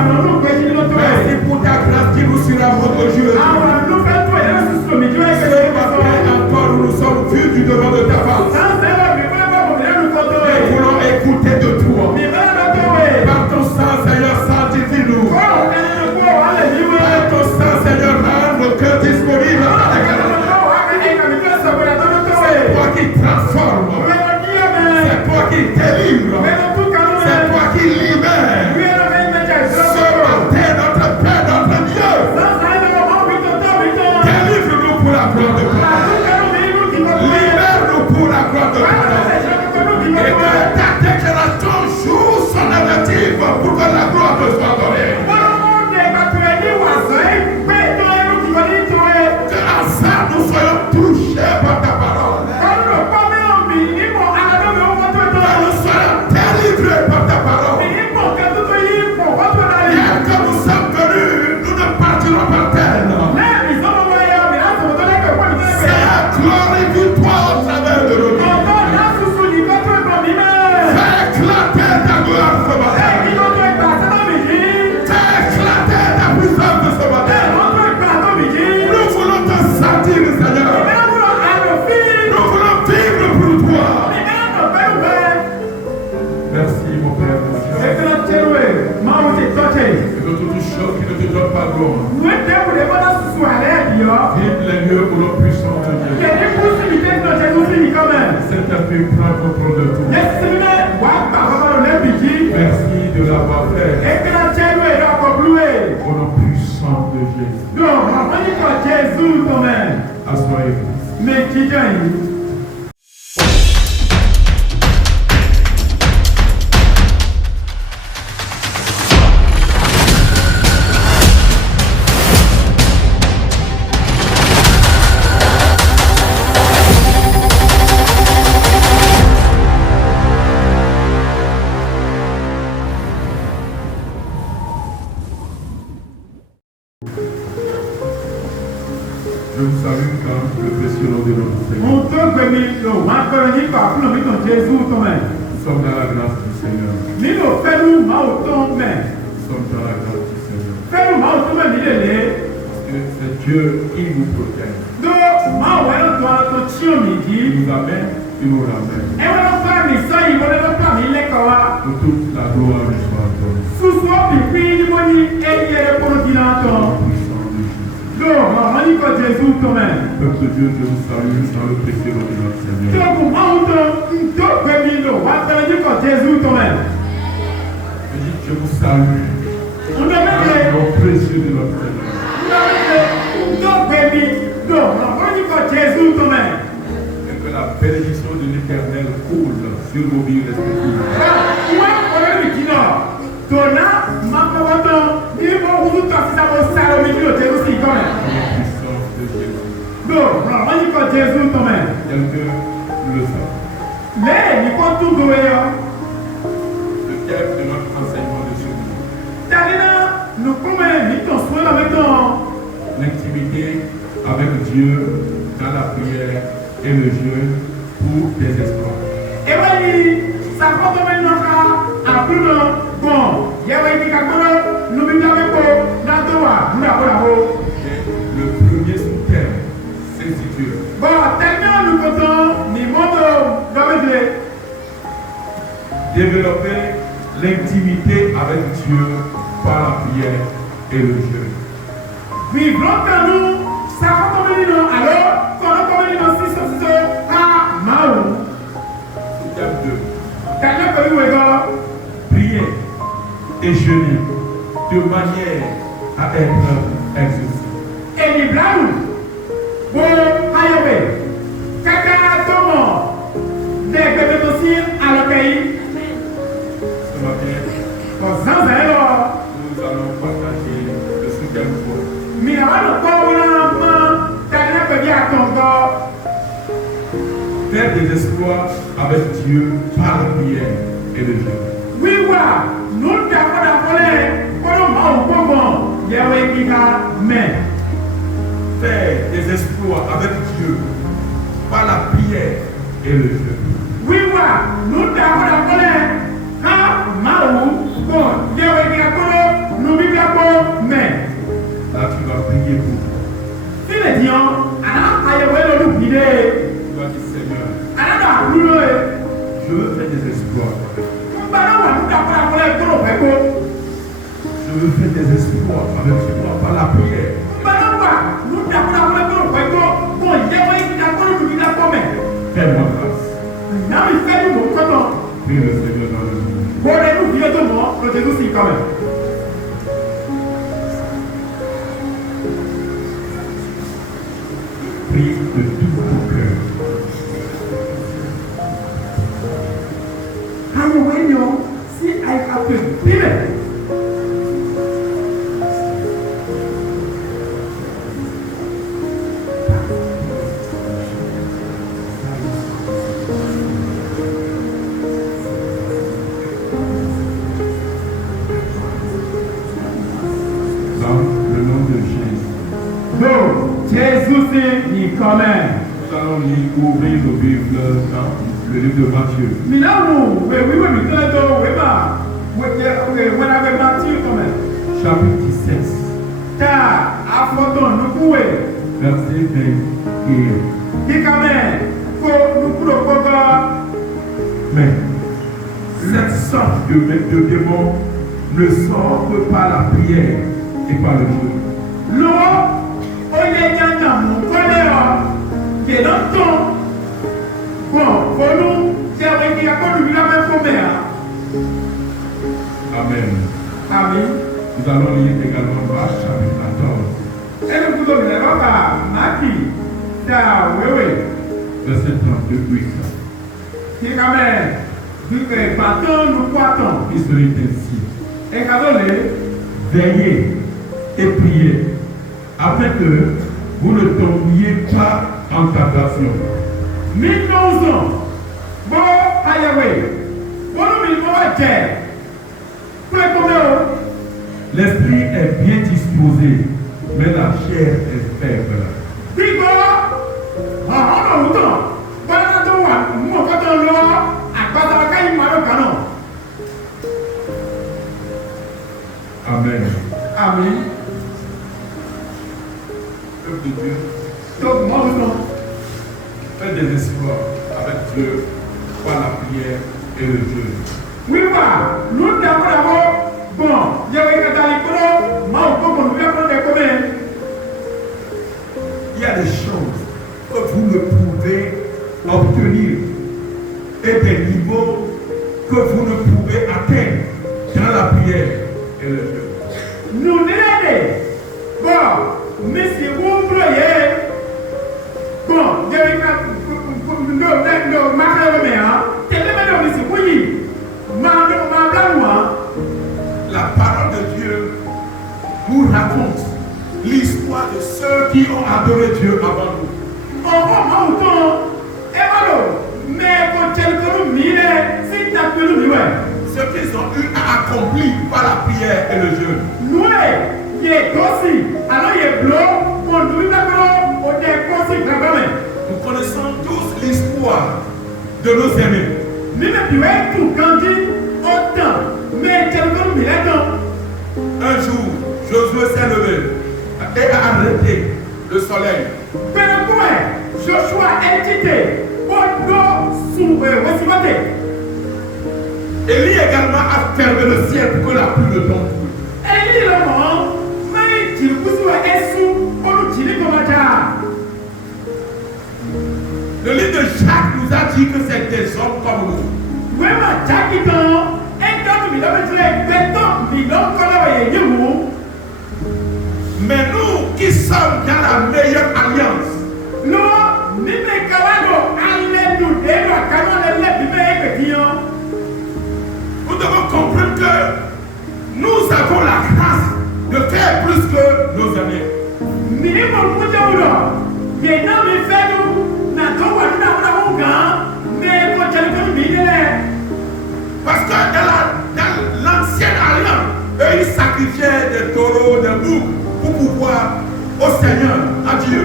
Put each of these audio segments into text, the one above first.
Merci pour ta grâce qui nous surabonde aujourd'hui. Ce matin encore, nous sommes vus du devant de ta face. Nous voulons écouter de toi. Par ton sang, Seigneur, sanctifie-nous. Par ton sang, Seigneur, rends nos cœurs disponibles. C'est toi qui transforme. C'est toi qui délivre. C'est toi qui libère. Ce matin, notre Père, notre Dieu, délivre-nous pour la gloire de Dieu. Libère-nous pour la gloire de Dieu. Et que ta déclaration joue son narrative pour que la gloire te soit donnée. Que à ça nous soyons touchés par ta parole. Que nous soyons délivrés par ta parole. Bien que nous sommes venus, nous ne partirons pas terre. Seigneur, glorifie-toi au travers de nous. Fais éclater ta gloire ce matin. Fais éclater ta puissance ce matin. Nous voulons te sentir, Seigneur. Nous voulons vivre pour toi. Merci, mon Père. Et que toute chose qui ne te donne pas gloire, vive les lieux où le puissant de Dieu. Saint-Esprit, prends contrôle de tout. Merci de l'avoir fait. Au nom puissant de Jésus. Assoyez-vous. Je vous salue dans le précieux nom de notre Seigneur. Nous sommes dans la grâce du Seigneur. Nous sommes dans la grâce du Seigneur. Parce que c'est Dieu qui nous protège. Il nous amène, il nous ramène. Que toute la gloire lui soit donnée. Peuple de Dieu, je vous salue dans le précieux nom de notre Seigneur. Je vous salue dans le précieux de notre Seigneur. Et que la bénédiction de l'Éternel coule sur vos vies respectives. Quelqu'un le sait. Le thème de notre enseignement de ce jour. L'intimité avec Dieu dans la prière et le jeûne pour des espoirs. Le premier sous-thème s'intitule développer l'intimité avec Dieu par la prière et le jeûne. Sous-thème 2. Prier et jeûner de manière à être exaucé. Ce matin, nous allons partager le sous-thème 3. Faire des exploits avec Dieu par la prière et le jeûne. Faire des exploits avec Dieu par la prière et le jeûne. Faire prier pour toi. Si les gens, alors, aïe, le loup, il est. Tu vas dire Seigneur, Alors, je veux faire des exploits. Je veux faire des exploits avec toi par la prière. Fais-moi grâce. Prie le Seigneur dans le monde. Prie de tout ton cœur. Dans le nom de Jésus. Nous allons ouvrir nos Bibles dans le livre de Matthieu. Chapitre 17. Verset 21. Mais cette sorte de démons ne sort que par la prière et par le jeûne. Amen. Nous allons lire également Marc chapitre 14. Verset 32. Il serait ainsi. Veillez et priez afin que vous ne tombiez pas en tentation. L'esprit est bien disposé, mais la chair est faible. Amen. Peuple de Dieu, faites des exploits avec Dieu par la prière et le jeûne. Il y a des choses que vous ne pouvez obtenir et des niveaux que vous ne pouvez atteindre dans la prière et le jeûne. La parole de Dieu nous raconte l'histoire de ceux qui ont adoré Dieu avant nous. Ce qu'ils ont eu à accomplir par la prière et le jeûne. Nous connaissons tous l'histoire de nos aînés. Un jour, Josué s'est levé et a arrêté le soleil. Élie également a fermé le ciel pour que la pluie ne tombe. Le livre de Jacques nous a dit que c'est des hommes comme nous. Mais nous qui sommes dans la meilleure alliance, nous devons comprendre que nous avons la grâce de faire plus que nos amis. Parce que dans l'ancienne alliance, eux ils sacrifiaient des taureaux, des boucs pour pouvoir au Seigneur, à Dieu.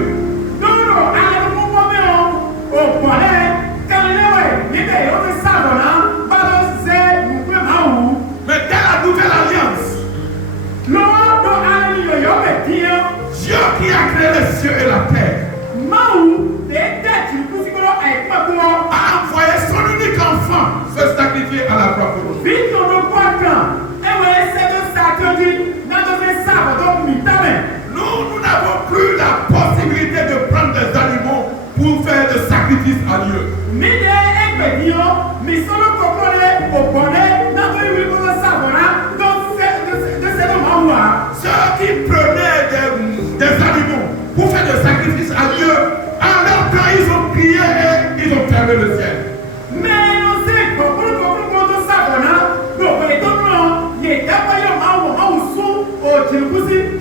Mais dans la nouvelle alliance, Dieu qui a envoyé son unique enfant se sacrifier à la croix pour nous. Nous n'avons plus la possibilité de prendre des animaux pour faire des sacrifices à Dieu. Ceux qui prenaient des animaux pour faire des sacrifices à Dieu, en leur temps ils ont prié et ils ont fermé le ciel.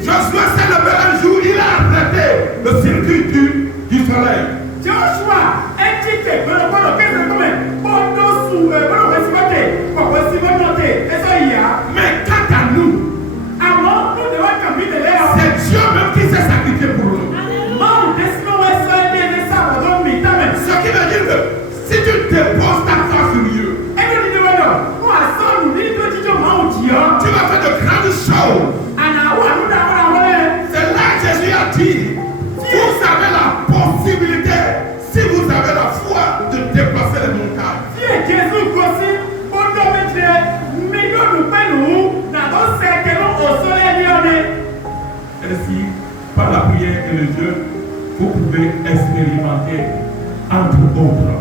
Josué s'est levé un jour, il a arrêté le circuit du soleil. Mais quant à nous, c'est Dieu même qui s'est sacrifié pour nous. Ce qui veut dire que si tu déposes ta foi sur Dieu, tu vas faire de grandes choses. C'est là que Jésus a dit, vous avez la possibilité, si vous avez la foi, de déplacer les montagnes. Ainsi, par la prière et le jeûne, vous pouvez expérimenter entre autres.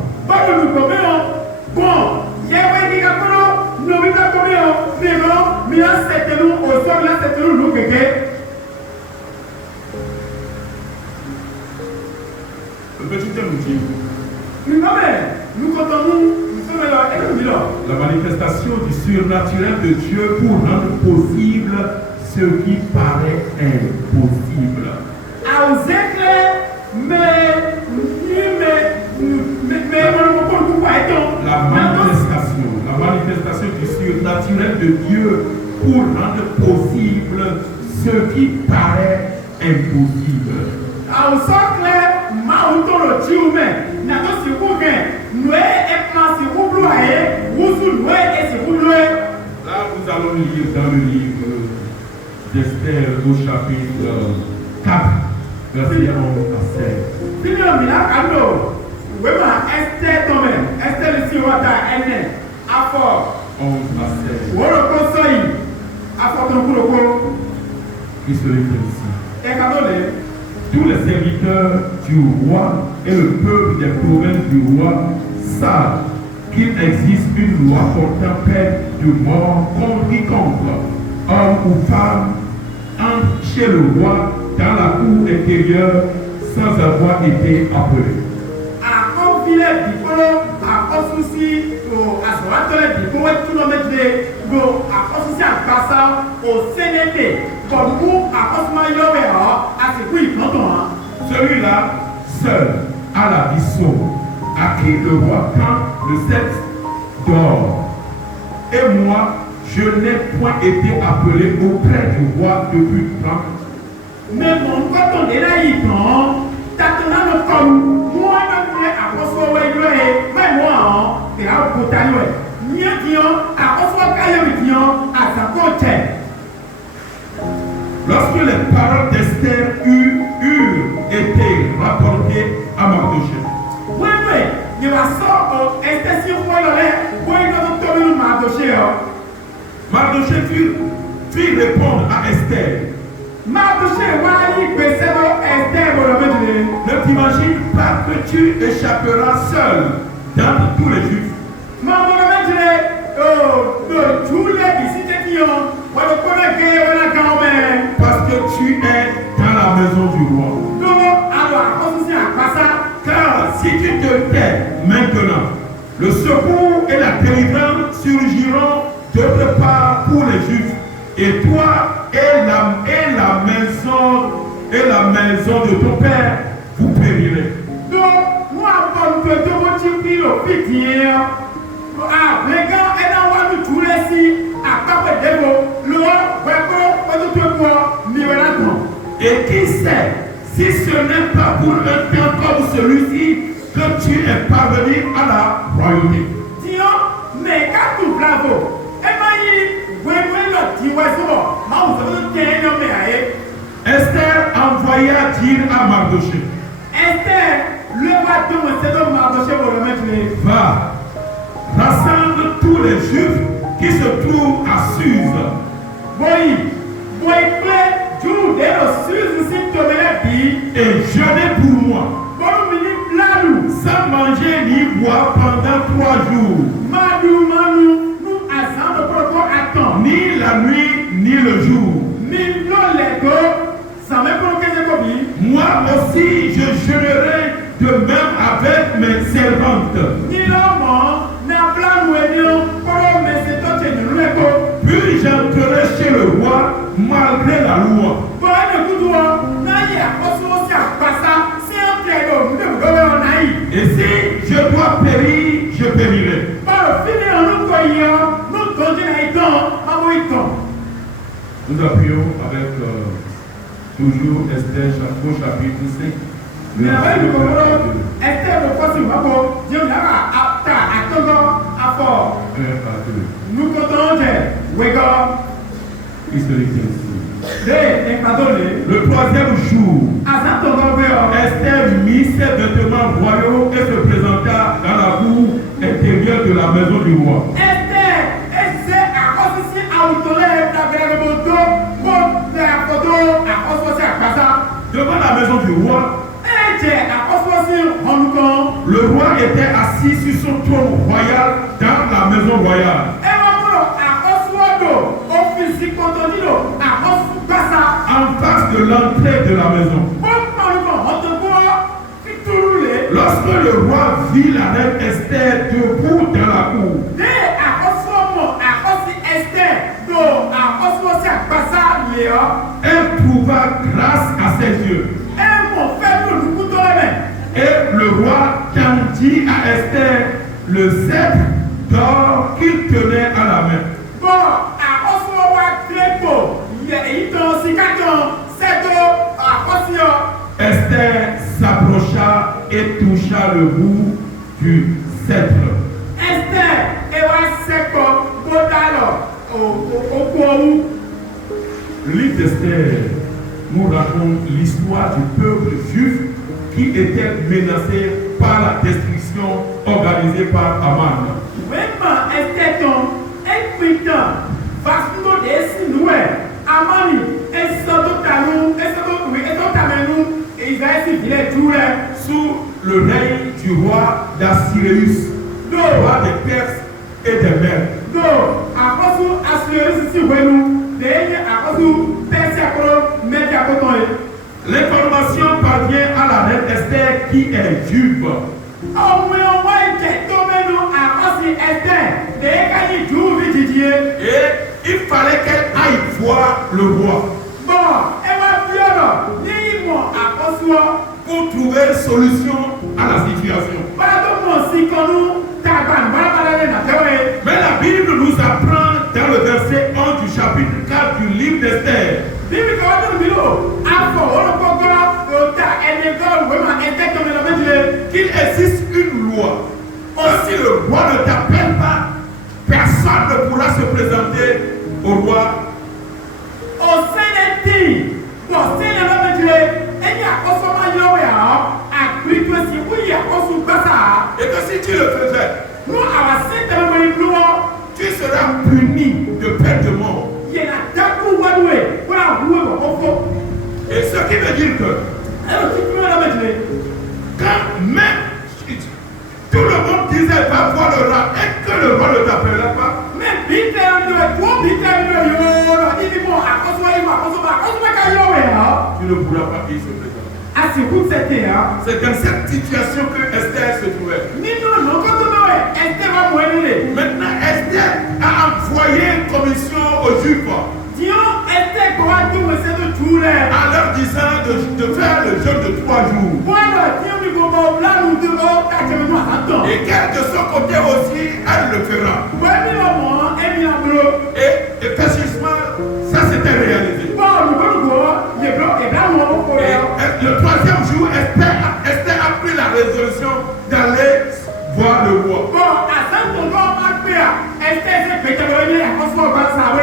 Le petit thème nous dit la manifestation du surnaturel de Dieu pour rendre possible ce qui paraît impossible. La manifestation du surnaturel de Dieu pour rendre possible ce qui paraît impossible. Là, nous allons lire dans le livre d'Esther au chapitre 4, verset 11 à 16. 11 à 16. Il se lit ici. Tous les serviteurs du roi et le peuple des provinces du roi savent qu'il existe une loi portant peine de mort contre quiconque, homme ou femme, entre chez le roi dans la cour intérieure sans avoir été appelé. Celui-là seul a la vie sauve, à qui le roi quand le sexe dort. Et moi, je n'ai point été appelé auprès du roi depuis 30 ans. Mais mon coton est là, il prend. T'attends le comme moi, je voulais apostole, mais moi, t'es à Boutanou. Lorsque les paroles d'Esther eurent été rapportées à Mardochée, Mardochée fit répondre à Esther. Ne t'imagine pas que tu échapperas seul dans tous les Juifs. Parce que tu es dans la maison du roi. Car si tu te tais maintenant, le secours et la délivrance surgiront d'autre part pour les Juifs. Et toi et la maison de ton père, vous périrez. Et qui sait si ce n'est pas pour un temps comme celui-ci que tu es parvenu à la royauté. Esther envoya dire à Mardochée. prendre tous les Juifs qui se trouvent à Suse. Et jeûner pour moi. Sans manger ni boire pendant 3 jours. Ni la nuit, ni le jour. Moi aussi, je jeûnerai de même avec mes servantes. Puis j'entrerai chez le roi malgré la loi. Et si je dois périr, je périrai. Nous appuyons avec toujours Esther chapitre 5. Nous comptons le 3e jour, Esther mit ses vêtements royaux et se présenta dans la cour intérieure de la maison du roi. Devant la maison du roi, le roi était assis sur son trône royal dans la maison royale. En face de l'entrée de la maison. Lorsque le roi vit la reine Esther debout dans la cour, elle trouva grâce à ses yeux. Et le roi tendit à Esther le sceptre d'or qu'il tenait à la main. Esther s'approcha et toucha le bout du sceptre. Le livre d'Esther nous raconte l'histoire du peuple juif qui était menacé par la destruction organisée par Aman. Sous le règne du roi d'Assyrius, roi des Perses et des Mèdes. L'information parvient à la reine Esther qui est juive. Et il fallait qu'elle aille voir le roi pour trouver une solution à la situation. Mais la Bible nous apprend dans le verset 1 du chapitre 4 du livre d'Esther qu'il existe une loi. Si le roi ne t'appelle pas, personne ne pourra se présenter au roi. Et que si tu le faisais, tu seras puni de peine de mort. Et ce qui veut dire que quand même tout le monde disait va voir le roi et que le roi ne t'appelait pas, tu ne pourras pas y se présenter. C'est dans cette situation que Esther se trouvait. Maintenant, Esther a envoyé une commission aux Juifs en leur disant de faire le jeûne de 3 jours. Et qu'elle de son côté aussi, elle le fera. Et effectivement, ça s'était réalisé. Et le 3e jour, Esther a pris la résolution d'aller voir le roi.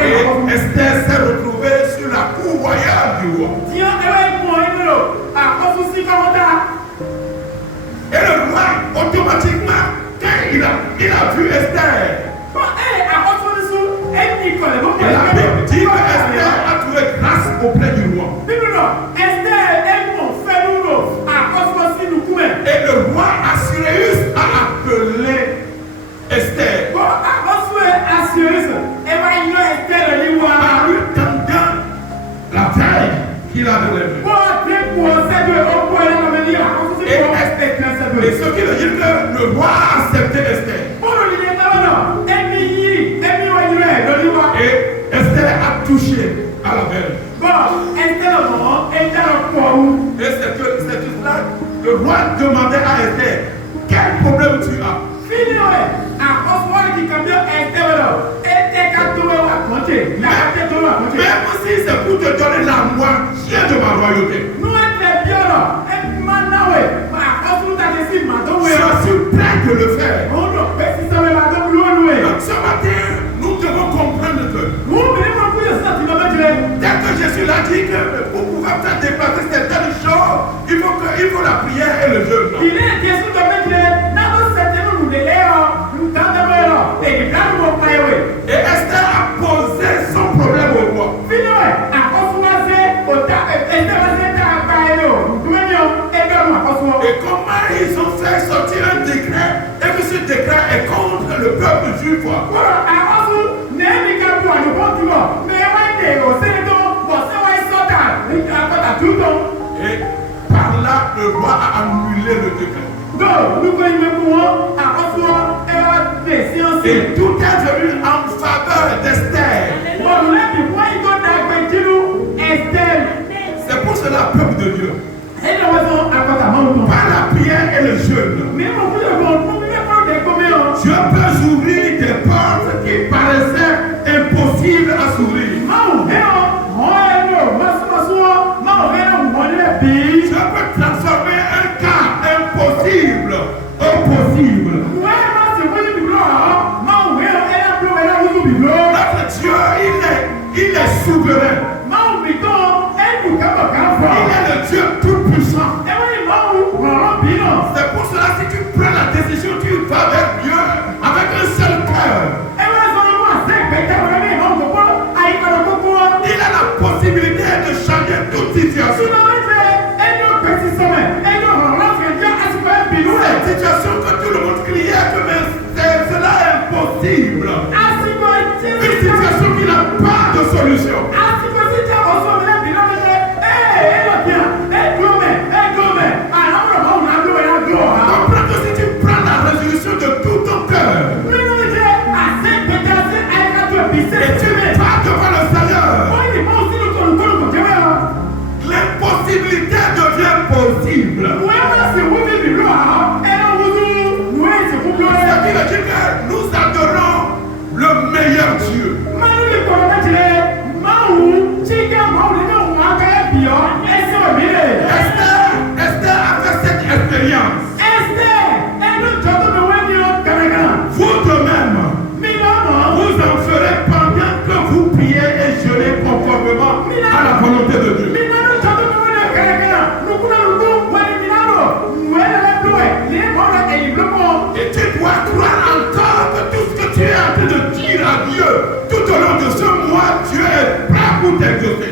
Et Esther s'est retrouvée sur la cour royale du roi. Et le roi, automatiquement, quand il a vu Esther le roi a accepté Esther. Et Esther a touché à la veine. Et c'est là le roi demandait à Esther, quel problème tu as? Même si c'est pour te donner la moitié de ma royauté. Je suis prêt de le faire. Donc ce matin, nous devons comprendre que dès que Jésus l'a dit que pour pouvoir faire dépasser certaines choses, il faut la prière et le jeûne. Et Esther a posé son problème au roi. Et comment ils ont fait sortir un décret et que ce décret est contre le peuple juif. Et par là, le roi a annulé le décret. Et tout est venu en faveur d'Esther. C'est pour cela, peuple de Dieu, par la prière et le jeûne, Dieu peut ouvrir des portes qui paraissaient impossibles à s'ouvrir. Dieu peut transformer un cas impossible au possible. Notre Dieu, il est souverain. Il est le Dieu tout-puissant. C'est pour cela que si tu prends la décision, tu vas vers Dieu avec un seul cœur. Il a la possibilité de changer toute situation. Cette situation que tout le monde criait que cela est impossible. Une situation qui n'a pas de solution. Comprends que si tu prends la résolution de tout ton cœur et tu pars devant le Seigneur, l'impossibilité devient possible. Ça veut dire que nous adorons le meilleur Dieu. Esther a fait cette expérience. Vous de même, vous en ferez pendant que vous priez et jeûnez conformément à la volonté de Dieu. Et tu dois croire encore que tout ce que tu es en train de dire à Dieu tout au long de ce mois, Dieu est prêt pour t'exaucer.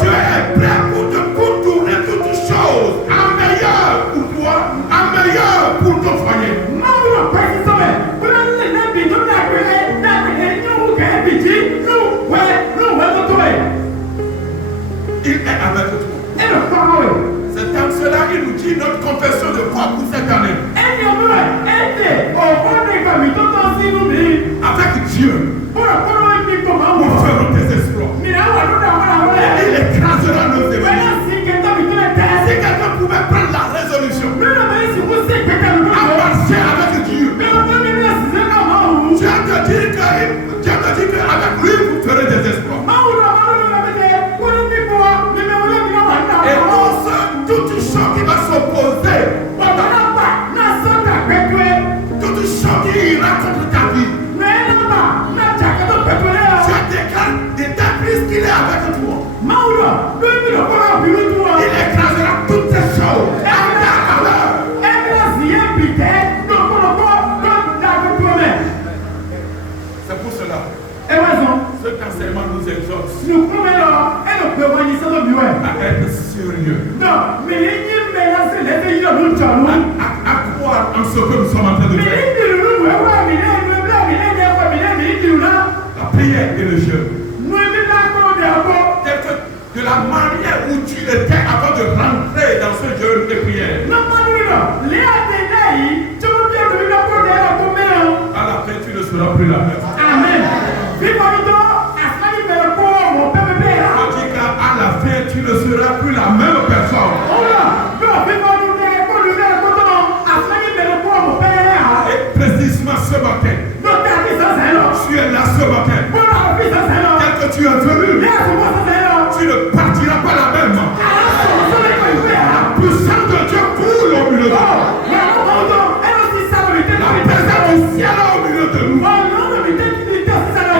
Dieu est prêt pour te contourner toutes choses, en meilleur pour toi, en meilleur pour ton foyer. Il est avec toi. C'est dans cela qu'il nous dit notre confession de foi pour cette année. Avec Dieu, nous ferons des exploits. Il écrasera nos ennemis. Si quelqu'un pouvait prendre la résolution à marcher avec Dieu, Dieu te dit qu'avec lui vous ferez des exploits. Et toute chose qui va s'opposer, toute chose qui ira contre ta vie, Dieu déclare plus qu'il est avec toi. Il écrasera toutes ces choses. C'est pour cela. Cet enseignement nous exhorte à être sérieux, à croire en ce que nous sommes en train de faire. La prière et le jeûne. la manière où tu étais avant de rentrer dans ce jeûne de prière. À la fin, tu ne seras plus la même. Amen. Je dis qu'à la fin, tu ne seras plus la même personne. Et précisément ce matin, tu es là ce matin. Tel que tu es venu, tu ne partiras pas la même. La puissance de Dieu coule au milieu de nous. La présence du ciel au milieu de nous.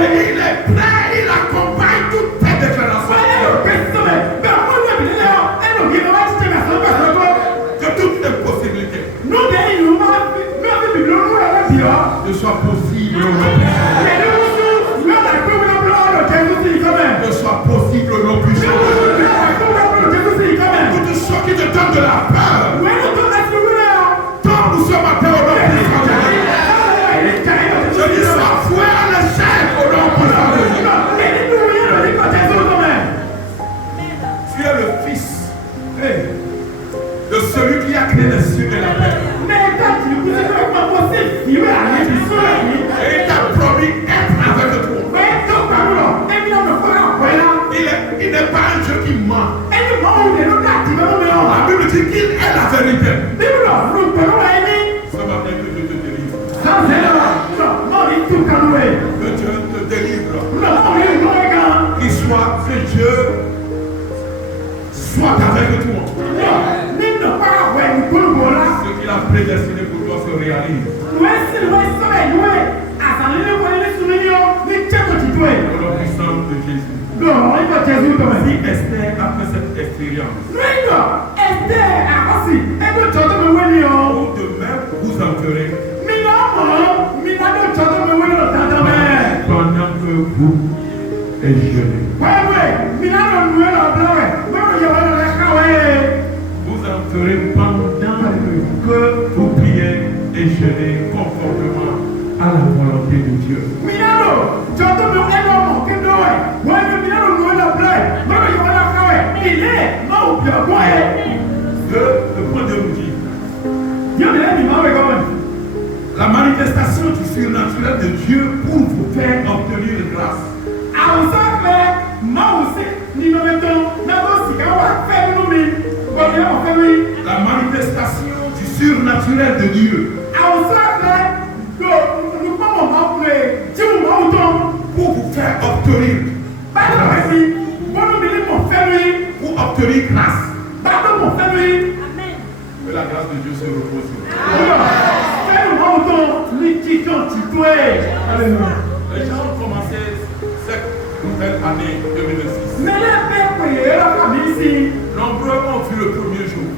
Et il est prêt, il accompagne toutes tes déclarations. De toutes tes possibilités. Que soit possible. Que soit possible nos puissances. Toutes choses qui te donnent de la peur. Tombe ce matin au nom de Jésus. Je dis sois fouet à l'échec au nom de Jésus. Tu es le fils de celui qui a créé les cieux et la terre. Et il t'a promis être avec toi. Il n'est pas un Dieu qui ment. La Bible dit qu'il est la vérité. Ce matin que Dieu te délivre. Que Dieu te délivre. Qu'il soit que Dieu soit avec toi. Ce qu'il a prédestiné pour toi se réalise. Au nom puissant de Jésus. Si Esther a fait cette expérience, vous de même vous en ferez. Pendant que vous jeûnez. Vous en ferez pendant que vous priez et jeûnez conformément à la volonté de Dieu. Le point de vous dire. La manifestation du surnaturel de Dieu pour vous faire obtenir grâce. La manifestation du surnaturel de Dieu pour vous faire obtenir grâce. Pour obtenir grâce. Que la grâce de Dieu se repose sur vous. Les gens ont commencé cette nouvelle année 2006. Nombreux ont vu le premier jour.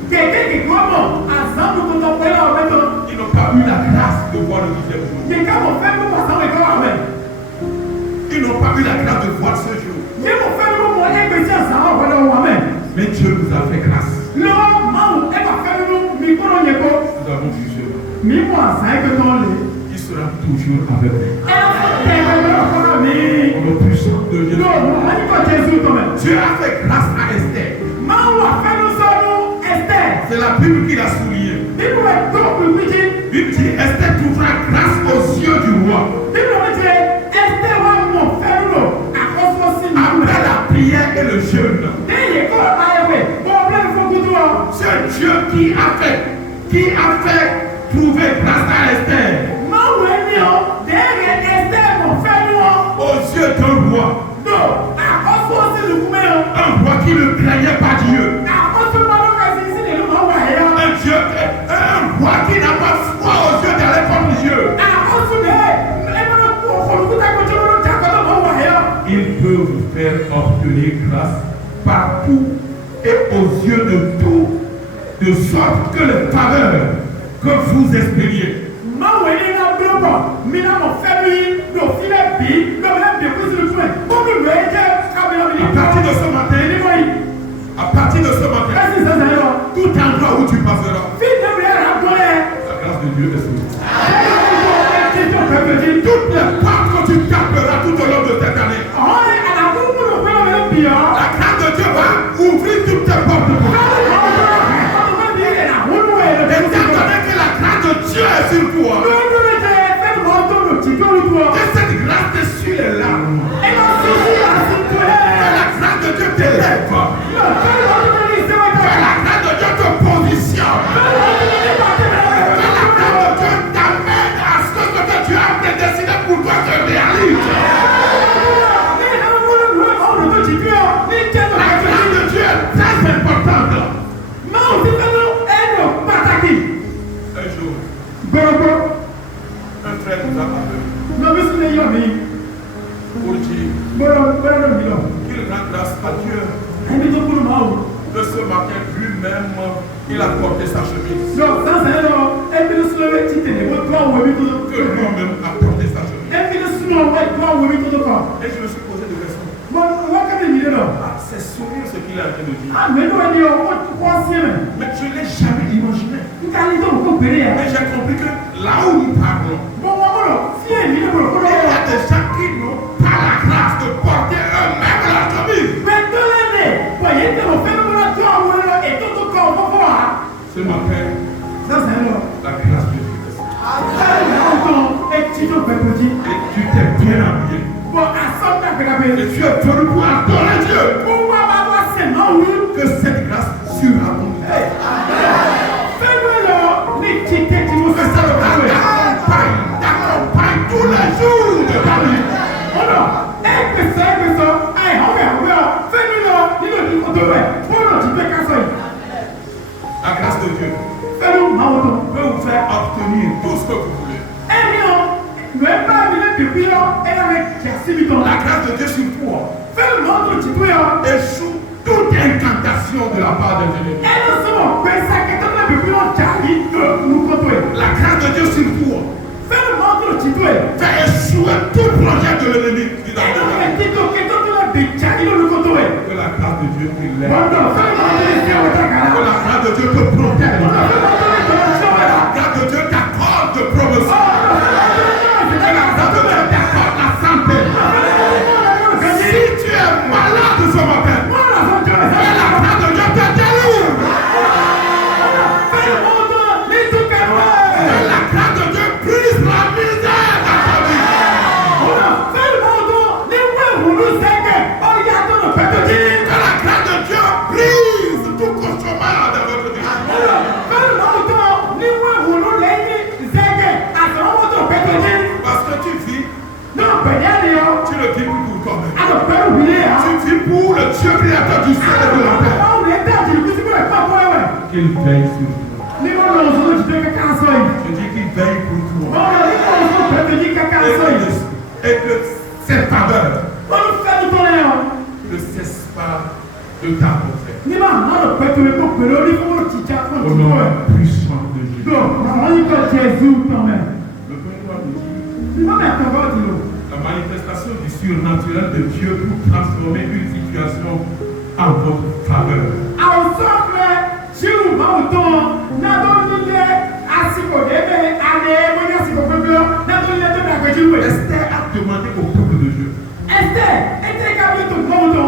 Ils n'ont pas eu la grâce de voir le deuxième jour. Ils n'ont pas eu la grâce de voir ce jour. Mais Dieu nous a fait grâce. Nous avons vu Dieu. Il sera toujours avec nous. Au nom puissant de Jésus. Dieu a fait grâce à Esther. C'est la Bible qui l'a souligné. Bible dit Esther trouvera grâce aux yeux du roi. Après la prière et le jeûne. C'est Dieu qui a fait trouver grâce à Esther. Aux yeux d'un roi. Un roi qui ne craignait pas Dieu. Un roi qui n'a pas foi aux yeux d'aller contre Dieu. Il peut vous faire obtenir grâce partout et aux yeux de tous, de sorte que les faveurs que vous espériez à partir de ce matin, tout endroit où tu passeras, la grâce de Dieu est sur toi. Toutes les portes que tu taperas tout au long de cette année, la grâce de Dieu va Qu'il rende grâce à Dieu. De ce matin, lui-même, il a porté sa chemise. Que lui-même a porté sa chemise. Et je me suis posé des questions. C'est sourire ce qu'il a en train de dire. Mais je ne l'ai jamais imaginé. Mais j'ai compris que là où nous parlons, il y a des gens qui n'ont pas la grâce de porter eux-mêmes la chemise. Ce matin, la grâce de Dieu. Et tu t'es bien habillé. Et tu es venu pour adorer Dieu. Que cette grâce surabonde. Que ça t'accompagne tous les jours de ta vie. La grâce de Dieu peut vous faire obtenir tout ce que vous voulez. La grâce de Dieu sur toi échoue toute incantation de la part des ennemis. La grâce de Dieu sur toi fait échouer tout projet de l'ennemi. Que la grâce de Dieu te lève. Que la grâce de Dieu te protège. Que la grâce de Dieu t'accorde de promotion. Que la grâce de Dieu t'accorde la santé. Si tu es malade ce matin, que la grâce de Dieu te délivre. Que la grâce de Dieu brise la misère dans ta vie. Que la grâce de Dieu brise tout cauchemar dans votre vie. Parce que tu vis, tu le vis pour toi-même. Tu vis pour le Dieu créateur du ciel et de la terre. Qu'il veille sur toi. Je dis qu'il veille pour toi. Et que cette faveur ne cesse pas de t'apporter. Au nom puissant de Jésus. Le Père nous dit la manifestation du surnaturel de Dieu pour transformer une situation en votre faveur. Esther a demandé au peuple de Dieu.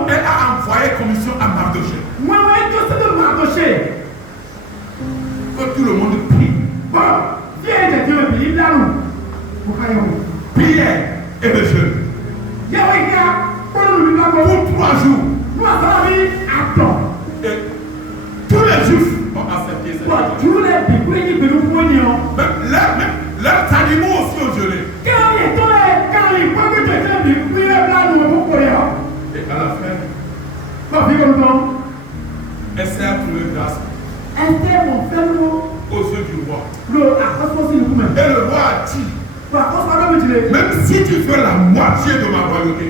Elle a envoyé commission à Mardochée. Que tout le monde prie. Prière et le jeûne. Pour 3 jours. Et tous les juifs ont accepté cette leurs animaux aussi ont jeûné. Et à la fin, Esther a trouvé grâce aux yeux du roi. Et le roi a dit, même si tu veux la moitié de ma royauté,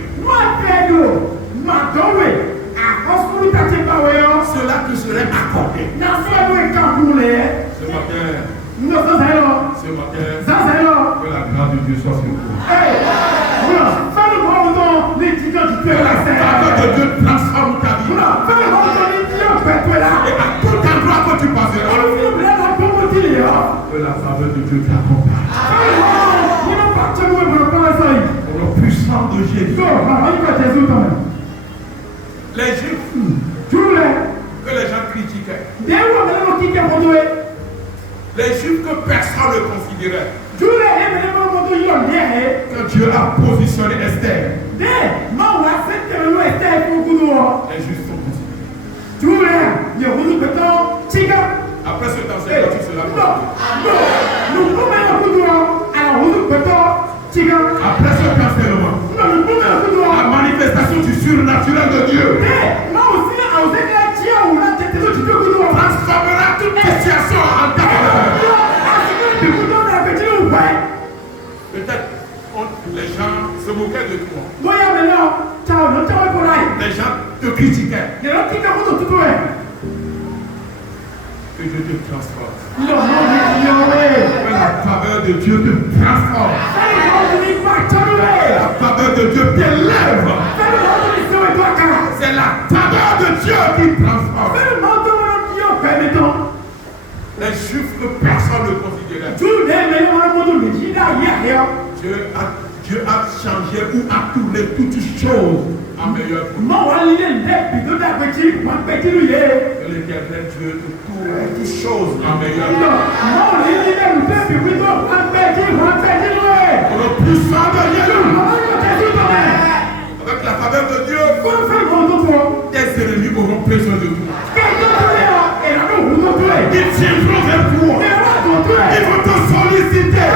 cela te serait accordé. Ce matin, que la grâce de Dieu soit sur toi. Que la grâce de Dieu transforme ta vie. Et à tout endroit que tu passeras, que la faveur de Dieu t'accompagne. Au nom puissant de Jésus. Les Juifs que les gens critiquaient, les Juifs que personne ne considérait, que Dieu a positionné Esther, les Juifs sont considérés. Après ce temps, c'est là que tu seras après ce cancellement, la manifestation du surnaturel de Dieu transformera toute situation en ta faveur. Peut-être les gens se moquaient de toi. te critiquaient. lero tika kuto tutuwe Que Dieu te transforme. lo mo ni yowe Que la faveur de Dieu te transforme. sani mo ni pa chanuwe Que la faveur de Dieu t'élève. sani mo ni sewe to akara C'est la faveur de Dieu qui transforme. sani mo to mo ni yo pemeto Les Juifs que personne ne considérait. tu ne me yo mo to ni jida ya yo Dieu a changé ou a tourné toutes choses en meilleur pour nous. mo wa li le bido da pechi ma pechi lu ye Que l'Éternel Dieu te tourne toutes choses en meilleur no pour nous. mo li le bido ma pechi lu ye Pour le puissant de Dieu. mo yo te tu to me Avec la faveur de Dieu, ko fe mo to to tes ennemis auront besoin de toi. ke to to yo e na no hu to to e Ils viendront vers toi. e wa to to e Ils vont te solliciter.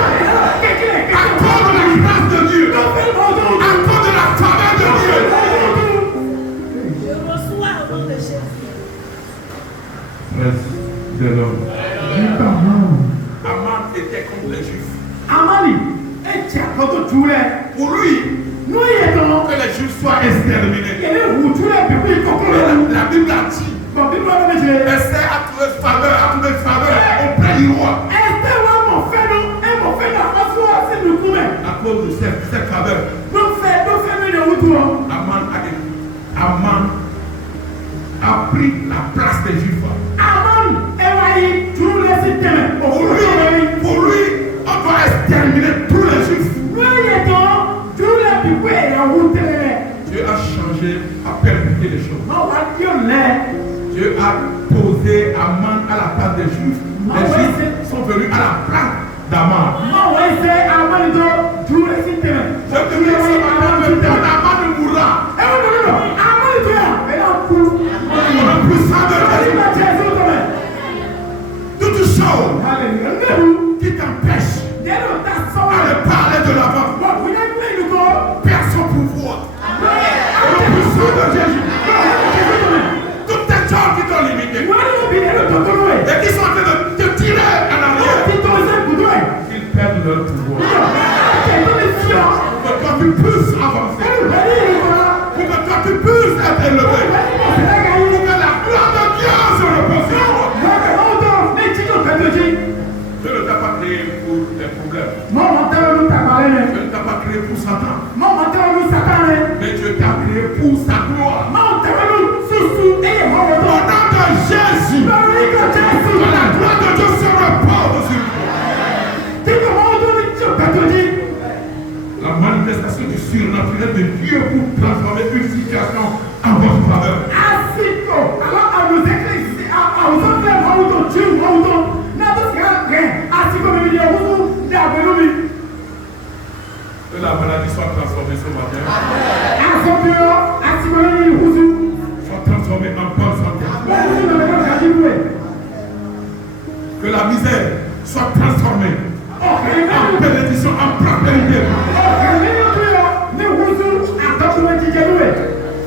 À cause de la grâce de Dieu. À cause de la faveur de Dieu. Je reçois au nom de Jésus. Reste de l'homme. Aman était contre les Juifs. Amani, echa koto chule. Pour lui, No yeto, que les Juifs soient exterminés. ele chule pepe kokoro. Mais la Bible a dit, Bon, Bible va me dire. essaie à trouver faveur auprès du roi. Este wa mo fe no, e mo fe na aso asi nu kume. À cause de cette faveur, No fe me ne wutu o. Aman a pris la place des Juifs. Amani, e wa yi chule si teme. Pour lui, on doit exterminer tous les Juifs. No yeto, chule pepe ya wutere. Dieu a changé, a permuté les choses. No wa dio le. Dieu a posé Aman à la place des Juifs. Les Juifs sont venus à la place d'Aman. No wa se amani do chule si teme. Je te dis ce matin que quand Aman mourra, E wo no no, amani do ya, e na ku. on a plus ça de Asi na Jésus to me. toute chose Hallelujah. qui t'empêche Nero ta à sowa. le parler de l'avant. Bon, vous n'êtes pas une go. Perd son pouvoir. Le puissant de Jésus. Toutes tes choses qui t'ont limité Moi, je vais bien le totoroué. et qui sont en train de te tirer en arrière, Qui t'ont fait boudoué. ils perdent leur pouvoir. Quel est le fion? Pour que toi tu puisses avancer, Elle va dire, voilà. pour que toi tu puisses être élevé, C'est la gagne. pour que la gloire de Dieu se repose sur toi. Moi, je vais entendre. Mais tu t'en fais de qui? Dieu ne t'a pas créé pour des problèmes. Moi, mon terre, nous t'a parlé. Dieu ne t'a pas créé pour Satan. Moi, mon terre, nous Satan. Mais Dieu t'a créé pour sa gloire. Mon terre, nous sous-sous. Et moi, mon Au terre. nom de Jésus, Marie, que Jésus. que la gloire de Dieu se repose sur toi. Tu commandes, tu fais de qui? La manifestation du surnaturel de Dieu pour transformer une situation en votre faveur. Asiko. Alors, à nous écrire, à nous faire voir où ton Dieu, voir où ton. N'a pas ce rien. Asiko, mais il y a où ton. D'abord, Que la maladie soit transformée ce matin. Soit transformée en bonne santé. Que la misère soit transformée en bénédiction, en prospérité.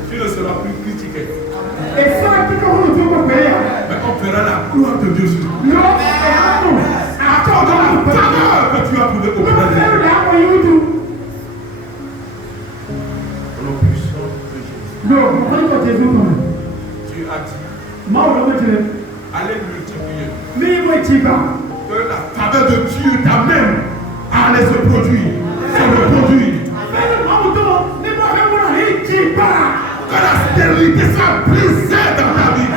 Tu ne seras plus critiqué. Mais on verra la gloire de Dieu sur toi. À cause de la faveur que tu as trouvée auprès de Dieu. Au puissant de Jésus. Tu as dit, allez multiplier. Que la faveur de Dieu t'amène à aller se produire. Se reproduire. Que la stérilité soit brisée dans ta vie.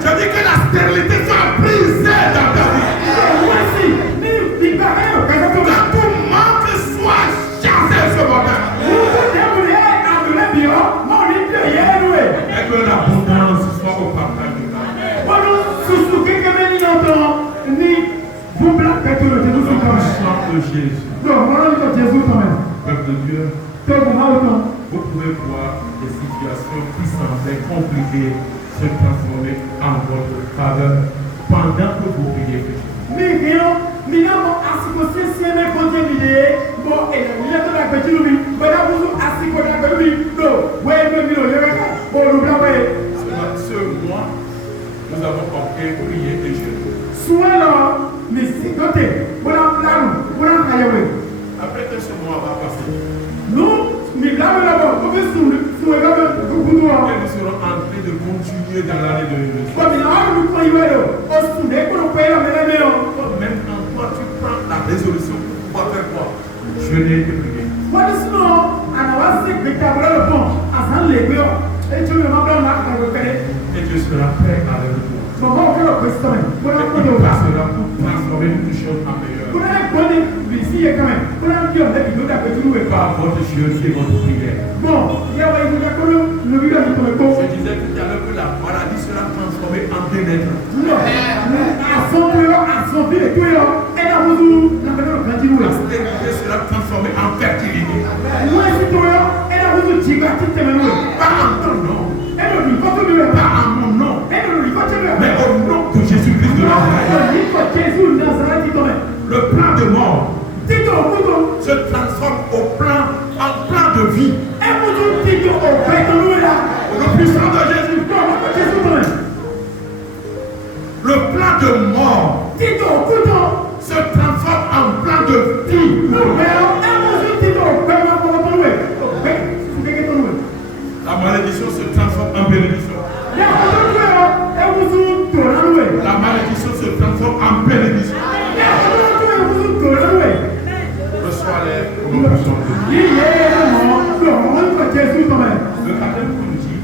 Je dis que la stérilité soit brisée dans ta vie. Que tout manque soit chassé ce matin. Et que l'abondance soit au partage de ta vie. Au nom de Jésus. Peuple de Dieu, vous pouvez voir des situations qui semblaient compliquées se transformer en votre faveur pendant que vous priez Dieu. Ce mois, nous avons compris prier et jeûner. Après que ce mois va passer, nous serons en train de continuer dans l'année 2020. Même quand toi tu prends la résolution pour pouvoir faire quoi? Jeûner et prier. Et Dieu sera prêt à le retour. Il passera pour transformer toutes choses en meilleur. Par votre jeûne et votre prière. Je disais tout à l'heure que la maladie sera transformée en bien-être. La stérilité sera transformée en fertilité. Pas en ton nom, pas en mon nom, mais au nom de Jésus-Christ de Nazareth. Le plan de mort se transforme en plan de vie. Le puissant de Jésus. Le plan de mort se transforme en plan de vie. La malédiction se transforme en bénédiction. La malédiction se transforme en bénédiction. Reçois les promotions de Dieu. Le quatrième nous dit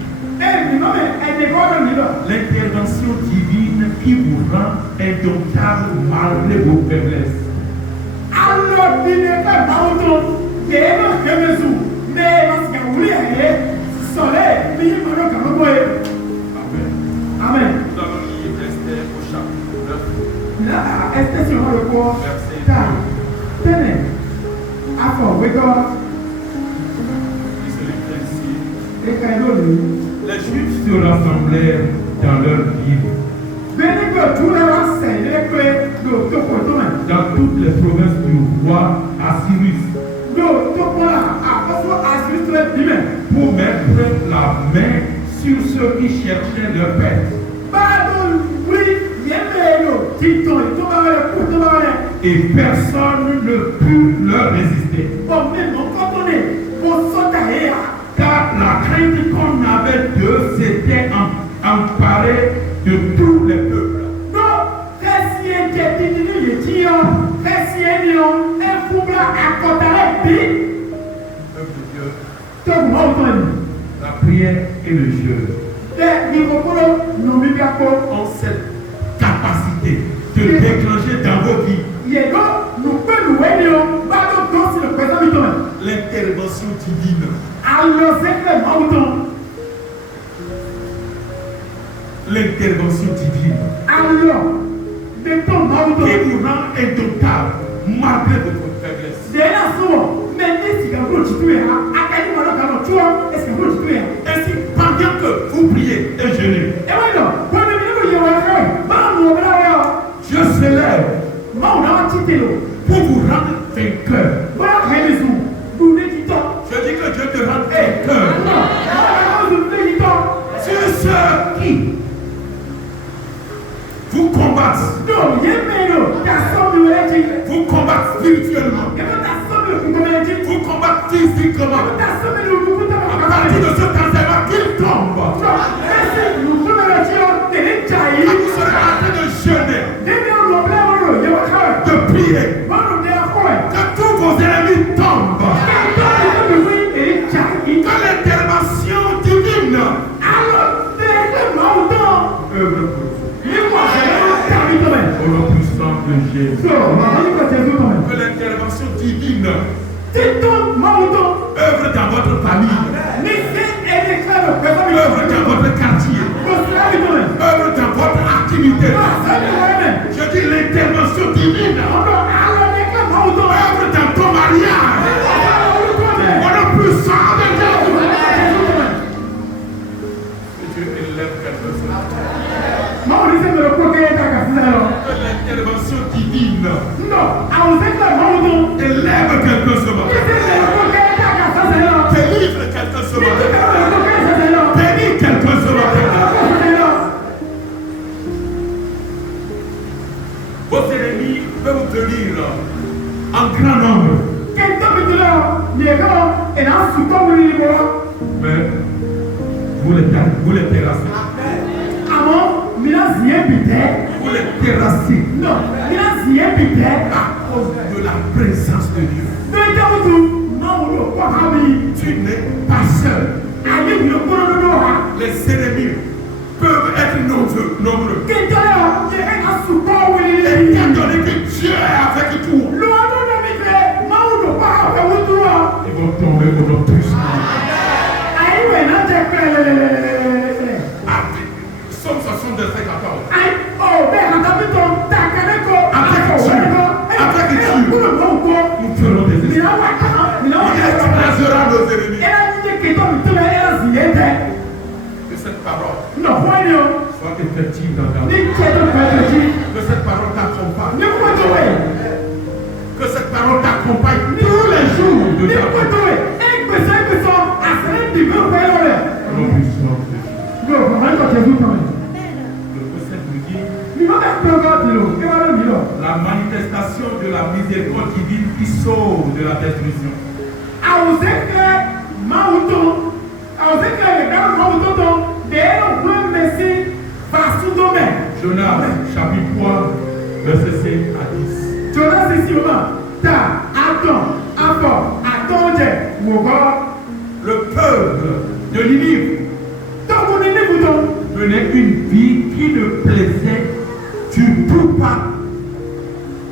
l'intervention divine qui vous rend indomptable malgré vos faiblesses. Amen. Nous allons lire Esther au chapitre 9. Verset 2. Les Juifs se rassemblèrent dans leur ville, dans toutes les provinces du roi Assyrus, pour mettre la main sur ceux qui cherchaient leur paix. Et personne ne put leur résister. Car la crainte qu'on avait d'eux s'était emparée de tous les peuples. La prière et le jeûne ont cette capacité de déclencher dans vos vies l'intervention divine. L'intervention divine qui vous rend indomptable malgré votre faiblesse. Ainsi, pendant que vous priez et jeûnez, Dieu se lève pour vous rendre vainqueur. Je dis que Dieu te rend vainqueur. Sur ceux qui vous combattent, vous combattent spirituellement, vous combattent physiquement. À partir de ce temps-là, qu'ils tombent. Vous serez en train de jeûner, de prier, que tous vos ennemis tombent. Que l'intervention divine œuvre pour vous. Au nom puissant de Jésus. Que l'intervention divine œuvre dans votre famille, œuvre dans votre quartier, œuvre dans votre activité. Je dis l'intervention divine œuvre dans ton mariage. Au nom puissant de Jésus. Que Dieu élève quelque chose. Que l'intervention divine élève quelque chose. Délivre quelque chose. Bénis quelque chose. Vos ennemis peuvent vous venir en grand nombre. Vous les terrassez. Àmọ́ mìíràn sì yẹn bì tẹ́. Vous les terrassez Non, mìíràn sì yẹn bì tẹ́. à cause de la présence de Dieu. Dọ́jà wùtú máa wúlò kọ́ ha mi. Tu n'es pas seul. Àyè ìlú kúrò lọ́dọ̀ ha. Les ennemis peuvent être nombreux. Kéjọ́lẹ̀ ọ̀ yẹ ẹ̀ ká sùpọ̀ wẹ̀lẹ̀ Et yìí. étant donné que Dieu est avec toi, Lọ́dún náà mi fẹ́ máa wúlò kọ́ ha fẹ́ wútú wa. ils vont tomber au nom puissant. Àyè ìwé náà jẹ́ pẹ́lẹ́lẹ́lẹ́lẹ́lẹ́lẹ́. Somme 65 14. Àyè ọ̀ bẹ́ẹ̀ àtàbí tó ta kẹ́lẹ́ kọ́. Avec Dieu. Avec Dieu. Kúrò náà kọ́. Nous ferons des esprits. Mìíràn wà kàn. Mìíràn wà Il kàn. écrasera nos ennemis. Ẹ ní kéjọ́ mi tó bẹ́ẹ̀ ẹ̀ sì yẹn tẹ́. Que cette parole Nọ̀ fún ẹni o. soit effective dans ta Ní vie. kéjọ́ pẹ̀lú jí. Que cette parole t'accompagne. Ní kótó wẹ̀. Que cette parole t'accompagne tous les jours de Ní ta vie. kótó wẹ̀. Ẹ gbèsè àṣírí dìbò pẹ̀lú rẹ̀. Au nom puissant de Dieu. Yóò fún ẹni kọ̀ọ̀tẹ̀ fún tọ́mẹ̀. Le précepte nous dit Ní wọ́n bẹ̀ pẹ́ ọgọ́ ti lò. Kí wọ́n lè mí lọ. la manifestation de la miséricorde divine qui sauve de la destruction. Àwùjẹ́ kẹ́ máa wù tó. Àwùjẹ́ kẹ́ lè dáhùn máa wù tó tó. Dèé ló gbé mẹ́sì fàṣúndọ́mẹ̀. Jonas chapitre 3 verset 5 à 10. Jonas sisi o ma ta atɔn afɔ atɔnjɛ wòkɔ. Le peuple de Ninive Tɔku ni níbu tó. menait une vie qui ne plaisait du tout pas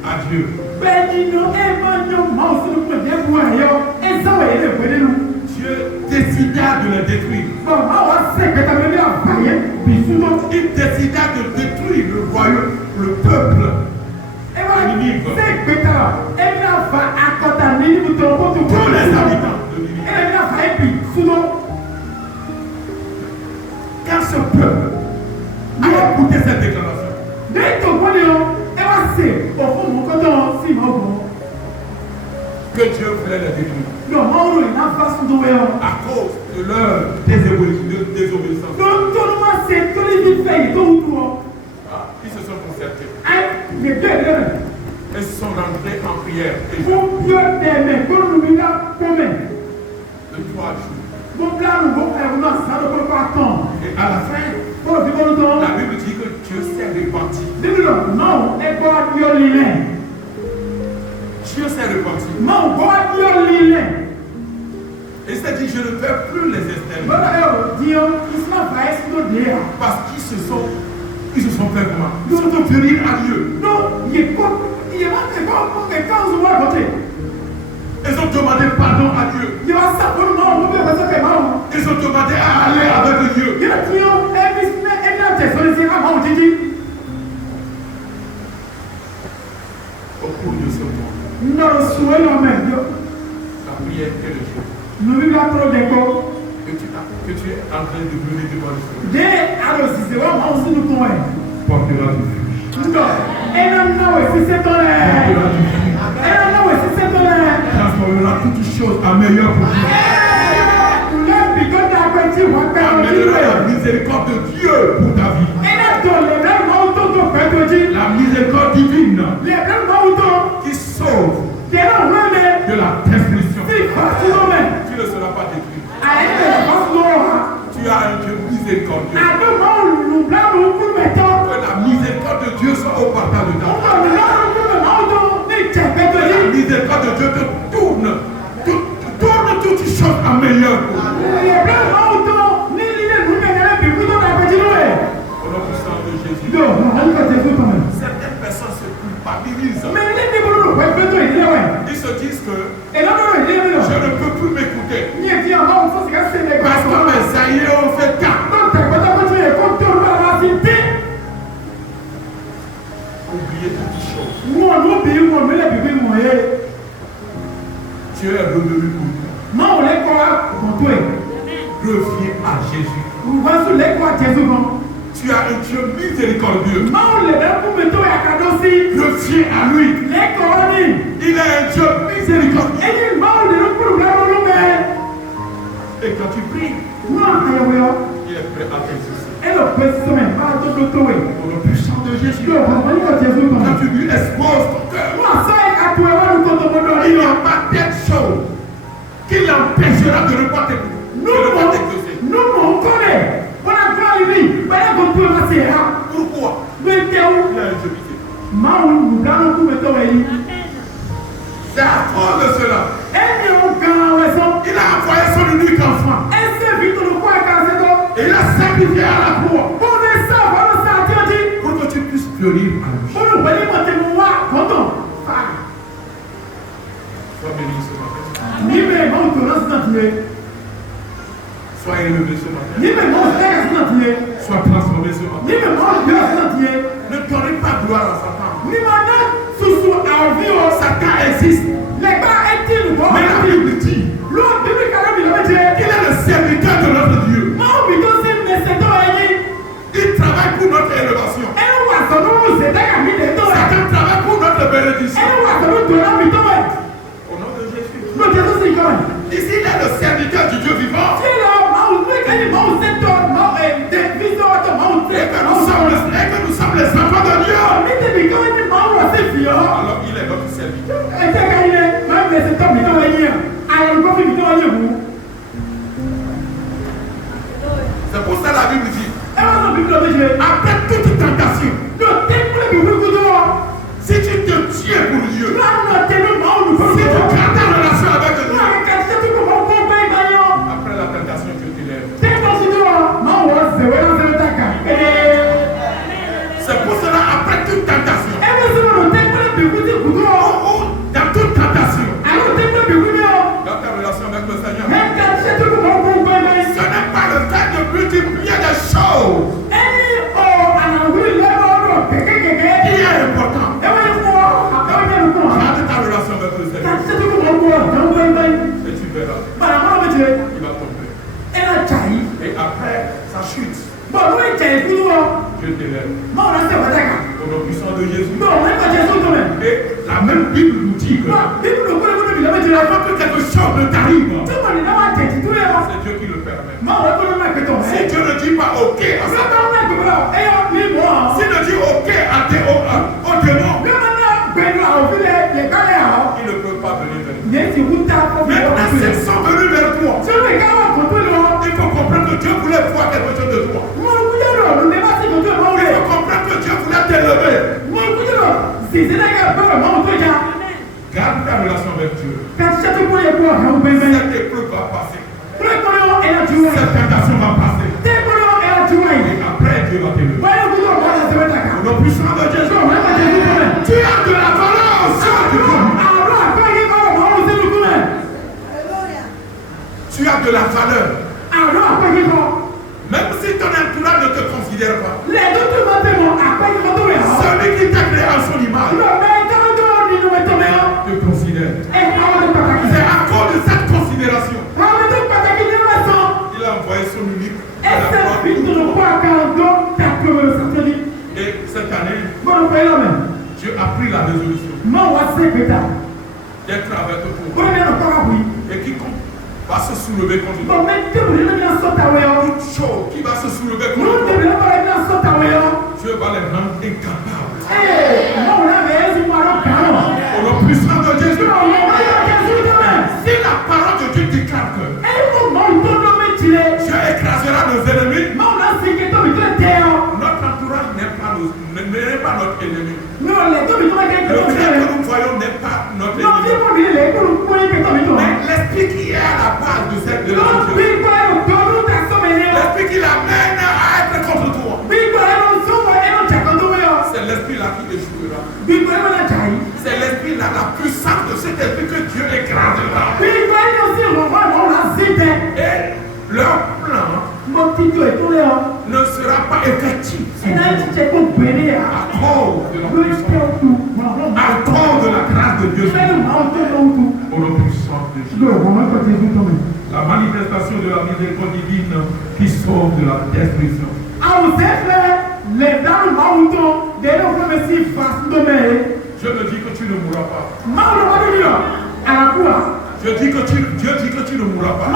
à Dieu. Bẹ́ẹ̀ni nù ẹ máa nyọ máa sínú pẹ̀lú ẹ̀kú ẹ̀yọ ẹ sáwọ̀ yẹn lè pẹ̀lú nínú. Dieu décida de le détruire. Bọ̀ máa wá sí ẹ̀kẹ́ta mi ní àbáyé bìsú tó. Il décida de détruire le royaume, le peuple. Ẹ wá sí ẹ̀kẹ́ta ẹ ní àfa akọta ní níbu tó kó tó kó Tous lè les sáwọ̀. habitants de Ninive. Ẹ ní àfa ẹ̀ bìsú tó. Quand ce peuple a écouté cette déclaration, Ní ètò ìpọ́nì o, ẹ wá sí òfin mú kọ́tọ́ sí ìmọ̀ ọ̀gbọ̀n. que Dieu voulait les détruire Yọ̀ máa ń ròyìn náà fásitì tó wẹ̀ ọ́. à cause de leur désobéissance. Tó ló máa ṣe tó lè fi fẹ́ yìí tó wù ú ọ. Ils se sont concertés. Ẹ lè gbé ẹ̀dẹ́ rẹ̀. Ils sont rentrés en prière. Et Fún bí ó dẹ̀mẹ̀ tó lù mí ná pọ́mẹ̀. de 3 jours. Mo bíláàrù bó ẹ̀rù náà sáré kó bá tán. Et à la fin, Bọ́lá fi bọ́lú tán. la Bible dit que Dieu s'est repenti. Nínú lọ, náà ẹ gbọ́ adúyọ́ lílẹ̀. Dieu s'est repenti. Máa gbọ́ adúyọ́ lílẹ̀. Et il s'est dit, je ne vais plus les exterminer. Bọ́lá ẹ ò di ọ́, ìsúná fà ẹ́ sí lóde à. Parce qu'ils se sont fait comment? Ils sont venus à Dieu. Non, il est pas, il est pas, quand on voit à côté. Ils ont demandé pardon à Dieu. Il va s'appeler, non, on peut pas faire mal. Ils ont demandé à aller avec Dieu. Il a dit, Au cours de ce mois, non, souhait la main. la prière est le jour. Nous vivons trop d'écho. Que tu es en train de brûler devant le Seigneur. Dès alors, si c'est vraiment aussi nous pouvons. Portera du fruit. Non, et non, non, si c'est ton air. Portera du fruit. Et non, non, si c'est ton air. Transformera toutes choses en meilleur pour toi. Amènera la miséricorde de Dieu pour ta vie. La miséricorde divine qui sauve de la destruction. Tu ne seras pas détruit. Tu as un Dieu miséricordieux. Que la miséricorde de Dieu soit au partage de ta vie. Que la miséricorde de Dieu te tourne toutes choses en meilleur pour toi. Au nom puissant de Jésus. Certaines personnes se culpabilisent. Ils se disent que je ne peux plus m'écouter. Parce que mes aïeux ont fait cas. Oubliez toutes choses. Dieu est revenu pour toi. Reviens à Jésus. Tu as un Dieu miséricordieux. Reviens à lui. Il est un Dieu miséricordieux. Et quand tu pries, il est prêt à t'exaucer. Au nom puissant de Jésus. Quand tu lui exposes ton cœur, il n'y a pas telle chose qui l'empêchera de ne pas t'exaucer. C'est à cause de cela. Et ni on gagne raison. Il a envoyé son unique enfant. Et c'est vite le quoi casé donc. Et il a sacrifié à la croix. Pour les savoir le sortir dit. Pour que tu puisses fleurir à lui. Pour nous venir monter moi content. Sois béni ce matin. Ni mais mon tour dans ce Sois élevé ce matin. ni mais mon frère dans ce Sois transformé ce matin. ni mais mon Dieu dans ce Ne donnez pas gloire à Satan. ni maintenant sous à vie Satan existe. les gars est-il bon. Mais la Bible dit L'autre depuis quand il avait dit. qu'il est le serviteur de notre Dieu. Non mais donc c'est mais c'est toi Il travaille pour notre élévation. et nous va ça nous c'est d'accord mais de toi. Satan travaille pour notre Et bénédiction. nous va ça nous donner mais toi. Au nom de Jésus. Nous Dieu c'est quand. Ici, il est le serviteur du Dieu vivant. C'est là mau mais quand il mau c'est toi mau et de vision de mau Et c'est que nous sommes les enfants de Dieu. mais de quand il mau c'est fio. Alors, il est notre serviteur. Et c'est quand il est même mais c'est toi mais toi venir. Alors on peut venir venir vous. C'est pour ça la Bible dit Et on a Bible le après toute tentation, le temple du Bible si tu te tiens pour Dieu, là on a tenu mau nous. si tu gardes ta relation avec Dieu, après la tentation, Dieu t'élève. C'est pour cela, après toute tentation, dans toute tentation, dans ta relation avec le Seigneur, ce n'est pas le fait de multiplier des choses qui est important. Garde ta relation avec le Seigneur et tu verras, il va tomber. Et après sa chute, Dieu t'élève. Au nom puissant de Jésus. Et la même Bible nous dit que avant que quelque chose ne t'arrive, c'est Dieu qui le permet. Si Dieu ne dit pas OK à Satan, s'il ne dit OK au démon, il ne peut pas venir vers nous. Maintenant, s'ils sont venus vers toi, il faut comprendre que Dieu voulait voir quelque chose de toi. Il faut comprendre que Dieu voulait t'élever. Garde ta relation avec Dieu. Cette épreuve va passer. Cette tentation va passer. Et après, Dieu va t'élever. Au nom puissant de Jésus, tu as de la valeur au sein de Dieu. Tu as de la valeur. Même si ton entourage ne te considère pas. Celui qui t'a créé en son image te considère. C'est à cause de cette considération qu'il a envoyé son unique à la croix. Et cette année, Dieu a pris la résolution d'être avec toi. Et quiconque va se soulever contre toi, toute chose qui va se soulever contre toi, Dieu va les rendre incapables. Au nom puissant de Jésus, si la parole de Dieu déclare que Dieu écrasera nos ennemis, notre entourage n'est pas notre ennemi. Le frère que nous voyons n'est pas notre ennemi. Mais l'esprit qui est à la base de cette relation, l'esprit qui l'amène à être contre toi, c'est l'esprit-là qui échouera. C'est l'esprit-là, la puissance de cet esprit que Dieu écrasera. Et leur plan ne sera pas effectif à cause de la grâce de Dieu. Au nom puissant de Jésus. La manifestation de la miséricorde divine qui sauve de la destruction. Je me dis que tu ne mourras pas. Dieu dit que tu ne mourras pas.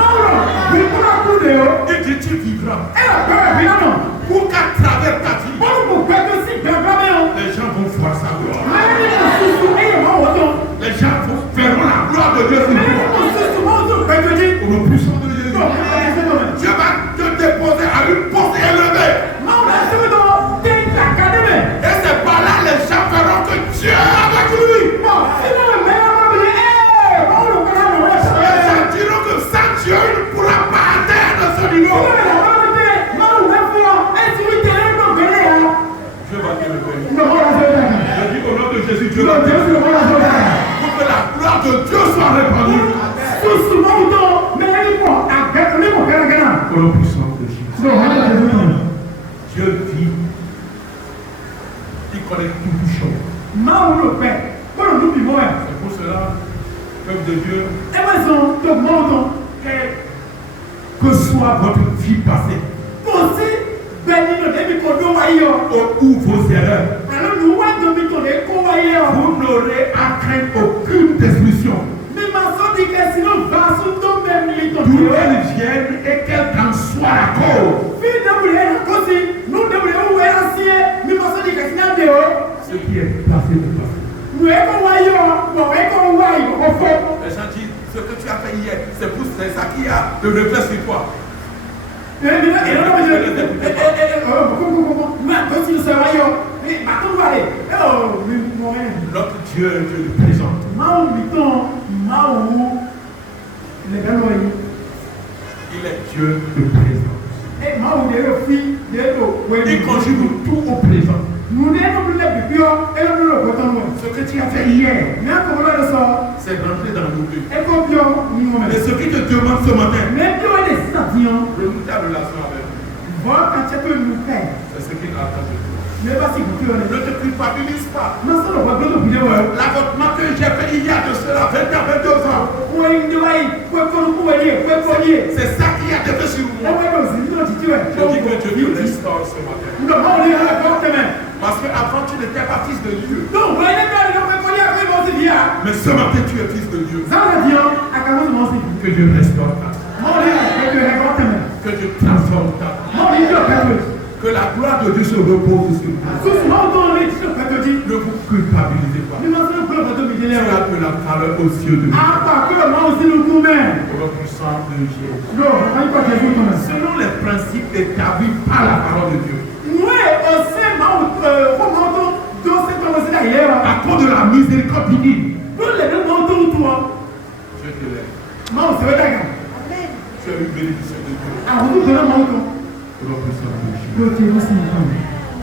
Il dit tu vivras. Pour qu'à travers ta vie, les gens vont voir sa gloire. Les gens verront la gloire de Dieu sur toi. Au nom puissant de Jésus. Dieu va te déposer à une poste élevée. Et c'est par là les gens verront que Dieu est avec lui. le père. Bon, nous vivons. C'est pour cela, peuple de Dieu, Et maintenant, donc, montant. quelle que soit votre vie passée, Aussi, béni le début qu'on doit voir. ou vos erreurs, Alors, nous voyons demi qu'on est convoyé. vous n'aurez à craindre aucune destruction. Mais ma soeur dit que sinon, va sous ton même lit. D'où elle vienne et quelle qu'en soit la cause. Fille de brûler, aussi, nous devrions ouvrir l'acier. Mais ma soeur dit que sinon, dehors. Ce qui est passé de passé. Nous est convoyé. Nous est convoyé. Au fond. Les gens disent, ce que tu as fait hier, c'est pour ça qui a le reflet sur toi. Notre Dieu le présente. Il est Dieu le présent. Il conjugue tout au présent. Ce que tu as fait hier, c'est rentrer dans l'oubli. Mais ce qui te demande ce matin, remonte ta relation avec lui. C'est ce qu'il attend de toi. Ne te culpabilise pas. L'avortement que j'ai fait il y a de cela 20 ans, 22 ans, c'est ça qui a été fait sur moi. Je dis que Dieu te restaure ce matin. Parce qu'avant tu n'étais pas fils de Dieu. Mais ce matin tu es fils de Dieu. Que Dieu restaure ta vie. Que Dieu transforme ta vie. Que la gloire de Dieu se repose sur toi. Ne vous culpabilisez pas. Tu as de la valeur aux yeux de Dieu. Pour le puissant de Jésus. Selon les principes établis par la parole de Dieu. À cause de la miséricorde divine. Je te lève. Tu es une bénédiction de Dieu. Pour le puissant de Jésus.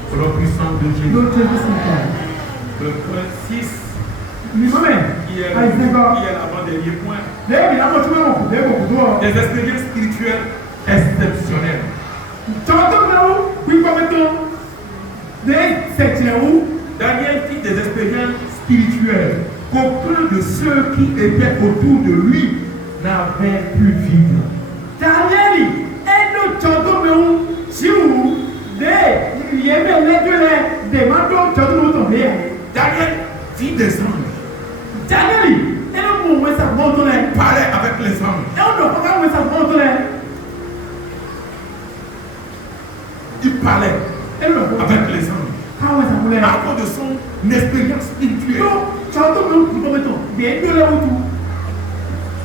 Pour le puissant de Jésus. Le point 6 qui est l'avant-dernier point. Des expériences spirituelles exceptionnelles. Daniel fit des expériences spirituelles qu'aucun de ceux qui étaient autour de lui n'avait pu vivre. Daniel vit des anges. Il parlait avec les anges. Il parlait avec les anges. À cause de son expérience spirituelle.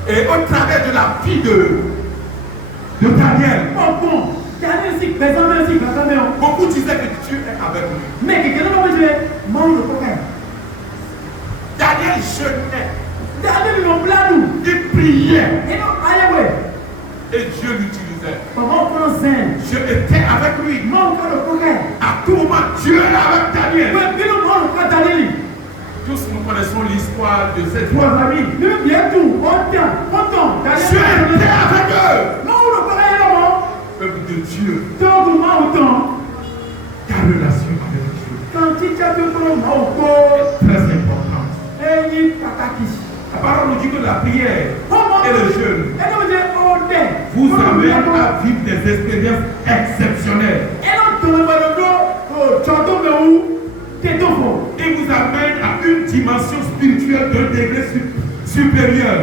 Et au travers de la vie de Daniel, beaucoup disaient que Dieu est avec lui. Daniel jeûnait. Il priait. Et Dieu l'utilisait. Dieu était avec lui. À tout moment, Dieu est avec Daniel. Tous nous connaissons l'histoire de ces trois amis. Dieu était avec eux. Peuple de Dieu. Ta relation avec Dieu est très importante. La parole nous dit que la prière et le jeûne vous amènent à vivre des expériences exceptionnelles. Et vous amène à une dimension spirituelle d'un degré supérieur.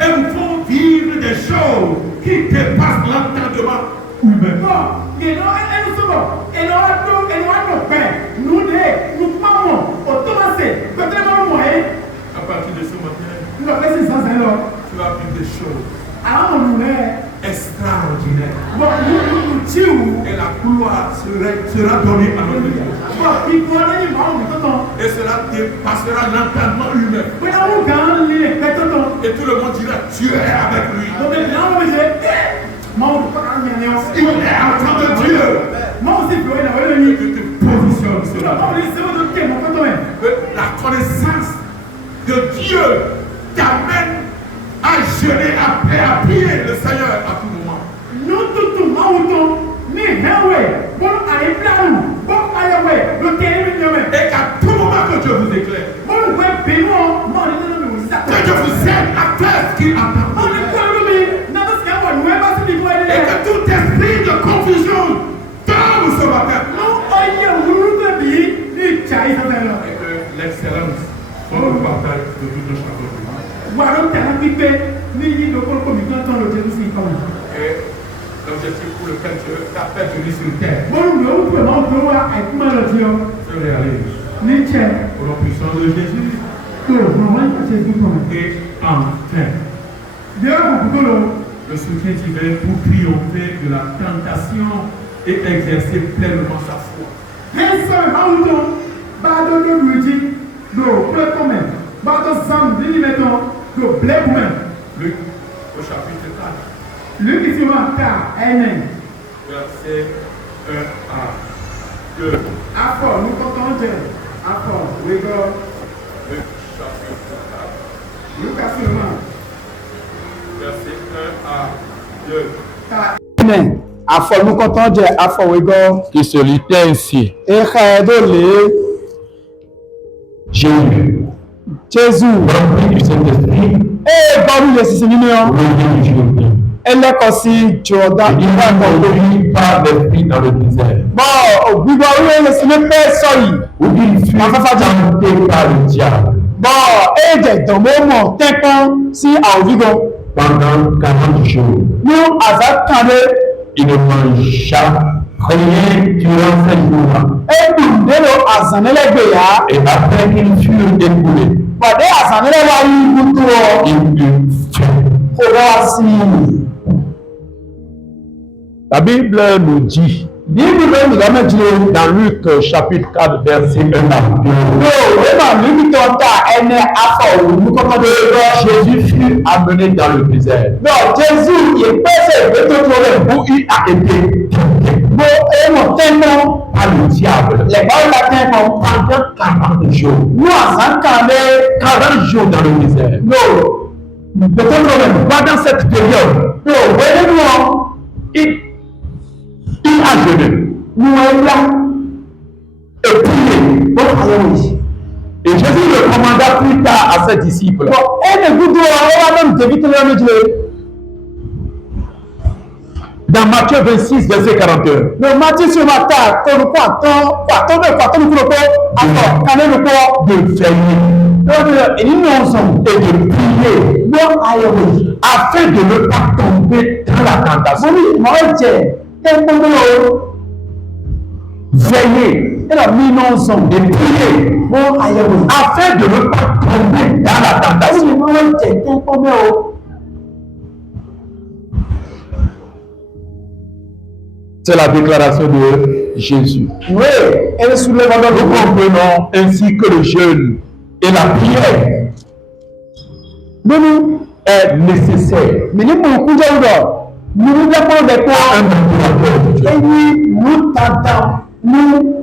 Et vous font vivre des choses qui dépassent l'entendement humain. À partir de ce matin, tu vas vivre des choses extraordinaires. Et la gloire sera donnée à notre Dieu. Et cela dépassera l'entendement humain. Et tout le monde dira, Dieu est avec lui. Il est enfant de Dieu. Que tu positionnes cela. Que la connaissance de Dieu t'amène à jeûner, à prier le Seigneur à tout moment. ló tẹ́ ẹni mi yọmẹ. Et qu'à tout moment que Dieu vous éclaire, Mo ń gbé bínú ọ, mo ní nínú mi wò sí que Dieu vous aide à faire ce qu'il attend. Mo ní kó ẹnu mi, náà tó sì kẹ́ wọ̀ nù ẹ bá sí ní ìwé ẹni Et rẹ̀. que tout esprit de confusion tombe ce matin. Mo ọyẹ òwúrú bèbí ní ìjà ìfẹ́fẹ́ lọ. Et que l'excellence soit le partage de tout notre amour. Wà ló tẹ̀lé gbígbé ní yí lókòókò mi tó ń tán lóde sí ìkọ́ mi. Et l'objectif pour lequel Dieu t'a fait venir sur terre Mo ń lò ó pè máa ń tó wá àìkúmọ̀ lọ sí ọ. se réalise. Ní jẹ́ Au nom puissant de Jésus. tó mo máa ń ṣe dúpọ̀. Et enfin, Bí ó kò kúkú lọ, le soutien divin pour triompher de la tentation et exercer pleinement sa foi. ẹ sọ ìbáwí tó bá a dó lórí ojú lò pé kọ́mẹ̀ bá a tó sàm nílí mẹ́tọ́ lò blé kọ́mẹ̀. Luc au chapitre 4, Lùkì tí wọ́n ká ẹnẹ̀ verset 1 à 2. afọ ní kọ́kọ́ jẹ afọ wíwọ́ Luc chapitre 4, Lùkà sí wọn verset 1 à 2. ká Amen. Afọlukọtọ jẹ afọwégọ. qui se lit ainsi. Exa ẹdọlẹ Jésus, Jésù. rempli du Saint-Esprit, Ee gbọ́dún lè sisi nínú yọ. revenu du Jourdain. Ẹlẹ́kọ̀ sí Jọ̀dá Il ìgbà m'a kan. conduit par l'Esprit dans le désert, Bọ́ gbígbọ́ orí lè sí ní pẹ́ sọ yìí. où il fut tenté par le diable Bọ́ éèdè dọ̀mọ́mọ̀ tẹ́kán sí àwọn gígọ. pendant 40 jours. Ní àzá kàdé Il ne mangea rien durant 7 jours. ébù délò àzànẹ́lẹ́gbẹ̀yà. Et après qu'ils furent écoulés, Pàdé àzànẹ́lẹ́wà yìí kú tó ọ. il eut faim. Kò wá sí i. La Bible nous dit Bíbí ló ń gbàmẹ́ jùlọ. dans Luc chapitre 4 verset 1 à 2. Yóò wébà níbi tó ta ẹni afọ òwú kọ́kọ́ dé lọ. Jésus fut amené dans le désert Lọ Jésù ìpèsè ìgbésẹ̀ tó rẹ̀. où il a été tenté Mo èèmọ̀ tẹ́kán. par le diable Lẹ̀gbọ́n ìgbà tẹ́kán. pendant 40 jours. Ní àzá kàdé. 40 jours dans le désert. Lọ ìgbésẹ̀ tó rẹ̀. Pendant cette période, Lọ wé nínú ọ. il a jeûné Ní wọn yá. et prié. Bó àyẹ̀wò yìí. Et Jésus le commanda plus tard à ses disciples. Bọ̀ ẹnì gbúdú ọ wá lọ́nà tẹ̀bí tó lọ́nà jùlọ. Dans Matthieu 26, verset 41. Lọ Mátí sí ọmọ ta kọlùkọ́ àtọ́ bẹ́ẹ̀ pàtó ní kúrò pé àtọ̀ kálẹ́ ló pọ̀. De veiller Lọ́dún èyí ní ọ̀sán. et de prier Bó àyẹ̀wò yìí. afin de ne pas tomber dans la Mo tentation. ní ìmọ̀ jẹ tẹ́kán lọ́wọ́. Veiller Ẹ̀rọ mi náà sàn. et prier Bó àyẹ̀wò yìí. afin de ne pas tomber dans la Ó tentation. ní ìmọ̀ jẹ tẹ́kán lọ́wọ́. C'est la déclaration de Jésus. Oui, ẹni sùn lẹ́wọ́n Nous lọ́dún. comprenons ainsi que le jeûne et la prière Lónìí, est nécessaire mi ní mò ń kújọ́ ọ̀dọ̀. Mi ní dẹ́kun ọ̀dẹ̀ à kọ́. un adorateur de Dieu. Ẹni mú tata mú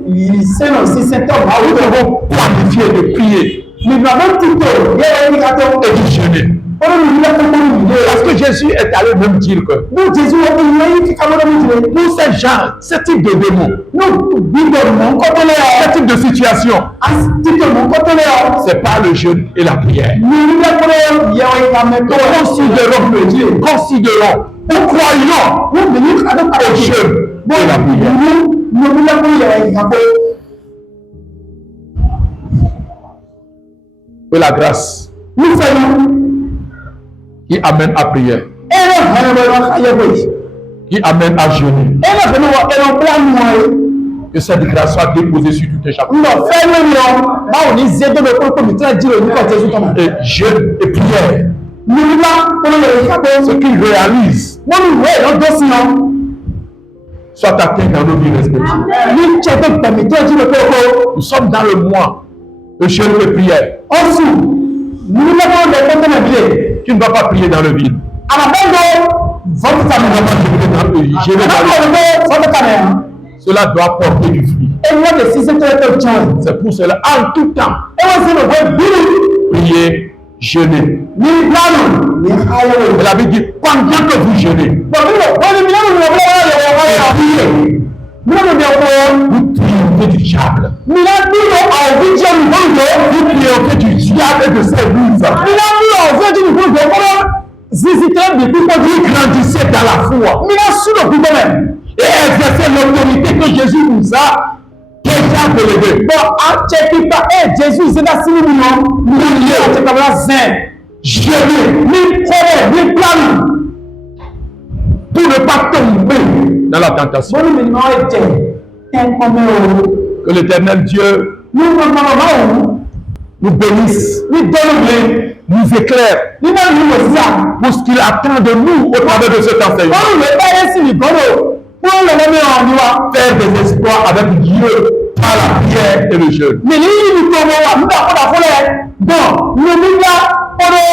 ìsẹ́nà sí sẹ́tọ̀ máa Nous wúlò. devons planifier de prier Nígbà tó ti tò yẹ ẹni ká tó. et de jeûner. Ó ní ìlú lẹ́kọ̀ọ́ mọ́ ìdílé. Parce que Jésus est allé même dire que Bó Jésù wọ́n fi ìlú yìí kíkà lọ́dọ̀ mi jùlọ. tous ces gens, ce type de démons, Ní gbígbọ̀ mọ̀ ń kọ́tọ́ lé ọ. ce type de situation, Títò mọ̀ ń kọ́tọ́ lé ọ. c'est pas le jeûne et la prière. Ní ìlú lẹ́kọ̀ọ́ yẹ ọ ìka mẹ́tọ́. Considérons, nous croyons Wọ́n mi ní àdókòwò au ṣe. jeûne Bó et la prière. ìlú ní ìlú lẹ́kọ̀ọ́ yẹ ìka pé. Et la grâce Nífẹ̀ẹ́ yẹn. qui amène à prier, Ẹ̀rọ ìhànàmọ́ra àyẹ̀wò yìí. qui amène à jeûner. Ẹ̀rọ ìfẹ́ wọ ẹ̀rọ pílánù wọn yìí. Que cette grâce soit déposée sur tout un chapitre. Ńlọ fẹ́ lórí ọ. Báwo ní zé débẹ̀ kó kó mi tí wọ́n jí òní kọ̀ Jésù tọ́mọ̀. Et jeûne et prière, Ní wíwá olóyè yìí ká pé. ce qu'ils réalisent, Wọ́n ní ìwé ìlọ́jọ́ sí ọ. soit atteint dans nos vies respectives. Ní ìjẹ́bẹ̀ gbẹ̀mí tí wọ́n jí lọ pé o. Nous sommes dans le mois de jeûne et prière. Ọ̀sùn ní wíwá kó lè kó tẹ́lẹ̀ bílẹ̀. Tu ne vas pas prier dans le vide. Àlàbẹ́gbẹ́ vọ́tìtà mi lọ́pàá. Jeûner dans Àlàbẹ́gbẹ́ le vide. vọ́tìtà mi hàn. Cela doit porter du fruit. Ẹni wọ́n lè ṣiṣẹ́ tó yẹ kó jẹun. C'est pour cela, en tout temps, Ẹ wọ́n sì lè wọ́n bírí. priez, jeûnez. Ní ìlànà ní ayẹwo. Et la Bible dit, pendant que vous jeûnez, Bọ̀dúrò wọ́n ní mílíọ̀nù ní ọ̀pọ̀ ọ̀rọ̀ yẹ̀wọ̀ ọ̀rọ̀ yẹ̀wọ̀. Mílíọ̀nù ní ọ̀pọ̀ vous triomphez volonté du diable. Mina nilo awuji olugo. Nous prions que du diable et de ses ruses. Mina nilo awuji olugo. Kọ́lọ́ zizitẹ́ bí pípọ́ Vous grandissez dans la foi mina súnà pípọ́ mẹ́. et exercez l'autorité que Jésus nous a déjà déléguée. Bọ́n a cẹ pípa Jésù ìṣẹ́dá sínú mi lọ. Mina nilo ọ̀tẹ̀ kàwé zẹ́n. Gémez Ní kọ́lẹ̀ ní plánù. pour ne pas tomber dans la tentation. Bọ́lú mi náà jẹ ẹ̀kọ́mẹ́ o. Que l'Éternel Dieu Ní ọmọ ọmọ òun. nous bénisse, Ní dọ́lùmí. nous éclaire Nínú ìlú òsíà. pour ce qu'il attend de nous au travers de cet enseignement. Bọ́lú mi báyé sí ìgbọ́dọ̀. Wọ́n lọ lọ́mí ọ̀hún ni wa. Faire des exploits avec Dieu par la prière et le jeûne. Mìí ní ìlú tó wọ́n wà nígbà kọ́dà fúnlẹ̀. Bọ́n ní nígbà kọ́dọ̀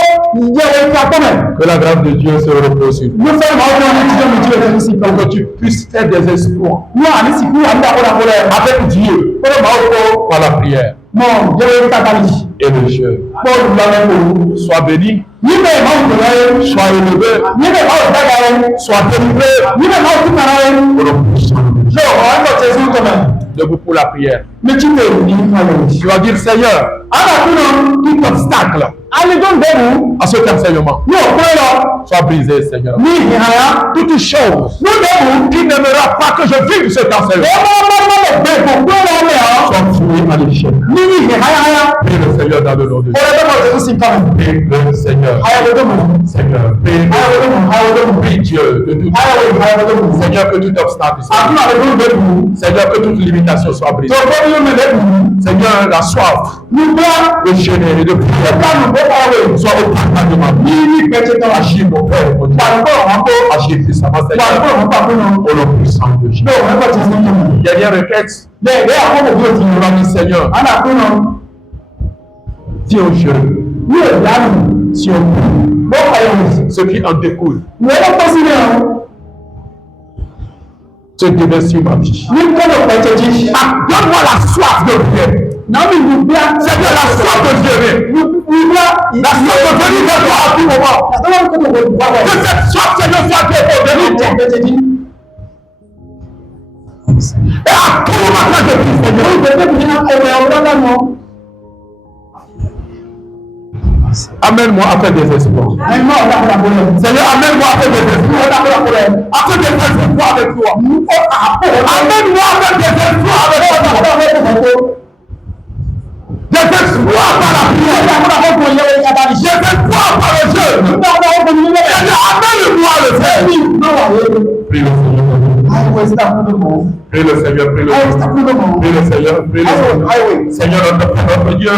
ìjẹ́ ìka tọ́mẹ̀. Que la grâce de Dieu se repose sur nous. Mo fẹ́ máa wọ́n ní jíjọ́ mi jíjọ́ mi sí Pour que tu puisses faire des exploits wọ́n à ní sìnkú wà nígbà kọ́dà fúnlẹ̀. avec Dieu Kọ́dọ̀ máa wọ́n par la prière mọ̀ jẹ́ ìka tàbí. et le jeûne. Bọ́ọ̀lù lọ́wọ́ kò. Sois béni, Níbẹ̀ máa ń gbọ̀rọ̀ yẹn. sois élevé, Níbẹ̀ máa ń gbàgbà yẹn. sois délivré Níbẹ̀ máa ń tún kàrà yẹn. pour le puissant de Dieu. Yóò wọ́n á lọ tẹ̀sí tọ́mẹ̀. Debout pour la prière. Méjì lè ní ìfọ̀lẹ̀. Tu vas dire Seigneur, Alákùnà tout obstacle alẹ́jọ́ ń bẹ̀rù à cet enseignement yóò pẹ́ lọ soit brisé, Seigneur. ní ìhàyà. Toute chose Ní bẹ̀rù qui n'aimera pas que je vive cet enseignement ọmọ bẹ̀ kò pẹ́ lọ mẹ́ ọ́. soit fouillé à l'échec. Ní ìhàyà. Prie le Seigneur dans le nom de Dieu. Ọ̀rẹ́ bẹ́ẹ̀ mọ̀ tẹ̀sí sí kàmù. Prie le Seigneur. Ayọ̀dọ̀ mọ̀. Seigneur, prie Ayọ̀dọ̀ mọ̀. Ayọ̀dọ̀ mọ̀. prie Dieu de tout. Ayọ̀dọ̀ mọ̀. Seigneur, que tout obstacle soit Àdúrà rẹ̀ ló ń bẹ̀rù. Seigneur, que toute limitation soit brisée. Tó bọ́ ní omi lẹ́kùn. Seigneur, la soif Nígbà de jeûner et de prier ìdánù bó bá wẹ̀. soit au partage de ma vie. Ní ìgbẹ́jẹ́ tán. Agis, mon Père, mon Dieu. Wàlúkọ̀ wọn kó. Agis puissamment, Wàlúkọ̀ Seigneur, wọn pàpọ̀ náà. au nom puissant de Jésus. Bẹ́ẹ̀ wọ́n bọ̀ tẹ̀sí kàmù. Dernière requête, Bẹ́ẹ̀ bẹ́ẹ̀ àkókò bí o ti nous rọ̀. dit Seigneur, Alákùnà si on jeûne, ní ìdánù. si on prie, Bó ayọ̀ ce qui en découle, ìwé ló pọ̀ sílẹ̀ ọ̀. se déverse sur ma vie. Ní kọ́lọ̀ pẹ̀tẹ̀jì. Ah, donne-moi la soif de Dieu. Nàbí ìgbà. Seigneur, la soif de Dieu. Ìgbà. La soif de venir vers toi à tout moment. Àtọ́wọ́n kò tó wọ̀ wá wọ̀. Que cette soif, Seigneur, soit déposée en moi. Pẹ̀tẹ̀jì. Et à tout moment, quand je prie, Seigneur, Ó gbẹ̀gbẹ̀ bí i ẹ̀wẹ̀ ọ̀rọ̀ lánàá. amène-moi à faire des exploits. Ẹ̀mọ́ ọ̀dà kọ́dà kó lọ. Seigneur, amène-moi à faire des exploits. Ọ̀dà kọ́dà kó lọ. À faire des exploits avec toi. Amène-moi à faire des exploits avec toi. Des exploits par la prière. Des exploits par le jeu. Seigneur, amène-moi à le faire. Prie le Seigneur. Prie le Seigneur, prie le Seigneur. Prie le Seigneur, prie le Seigneur. Seigneur, notre Père, notre Dieu,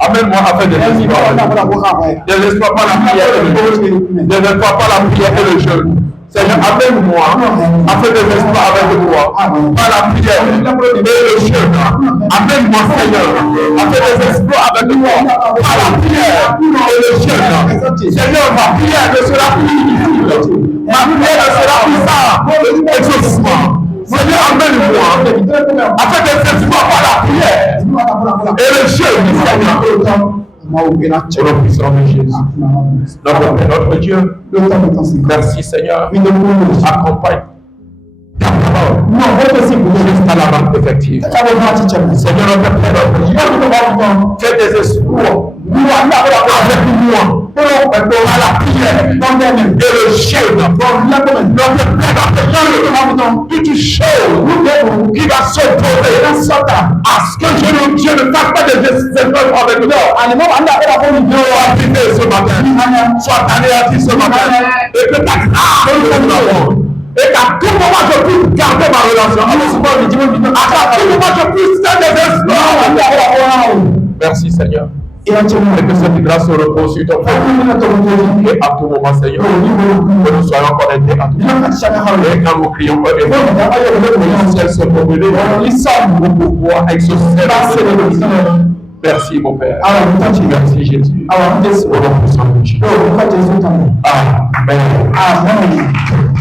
amène-moi à faire des exploits. Des exploits par la prière et le jeûne. Des exploits par la prière et le jeûne. Seigneur, amène-moi à faire des exploits avec toi. Par la prière et le jeûne. Amène-moi, Seigneur, à faire des exploits avec toi. Par la prière et le jeûne. Seigneur, ma prière ne sera plus difficile. Ma prière ne sera plus ça. Exaucement. Seigneur, amène-moi à faire des exploits par la prière et le jeûne, Seigneur. Au nom puissant de Jésus. Notre Père, notre Dieu, merci Seigneur. Accompagne ta parole jusqu'à la marque effective. Seigneur, notre Père, notre Dieu, fais des exploits avec moi à la prière et le jeûne. Notre Père, notre Dieu, toute chose qui va s'opposer à ce que je ne fasse pas des exploits avec toi. Ce matin, soit anéanti ce matin, et que ta grâce nous avons. Et qu'à tout moment je puisse garder ma relation avec toi. À tout moment je puisse faire des exploits. Merci Seigneur. Et que cette grâce se repose sur ton peuple. Et à tout moment, Seigneur, que nous soyons connectés à tout moment. Et quand nous crions, que le ciel se brûle pour pouvoir exaucer. Merci mon Père. Merci Jésus. Au nom de Jésus. Amen.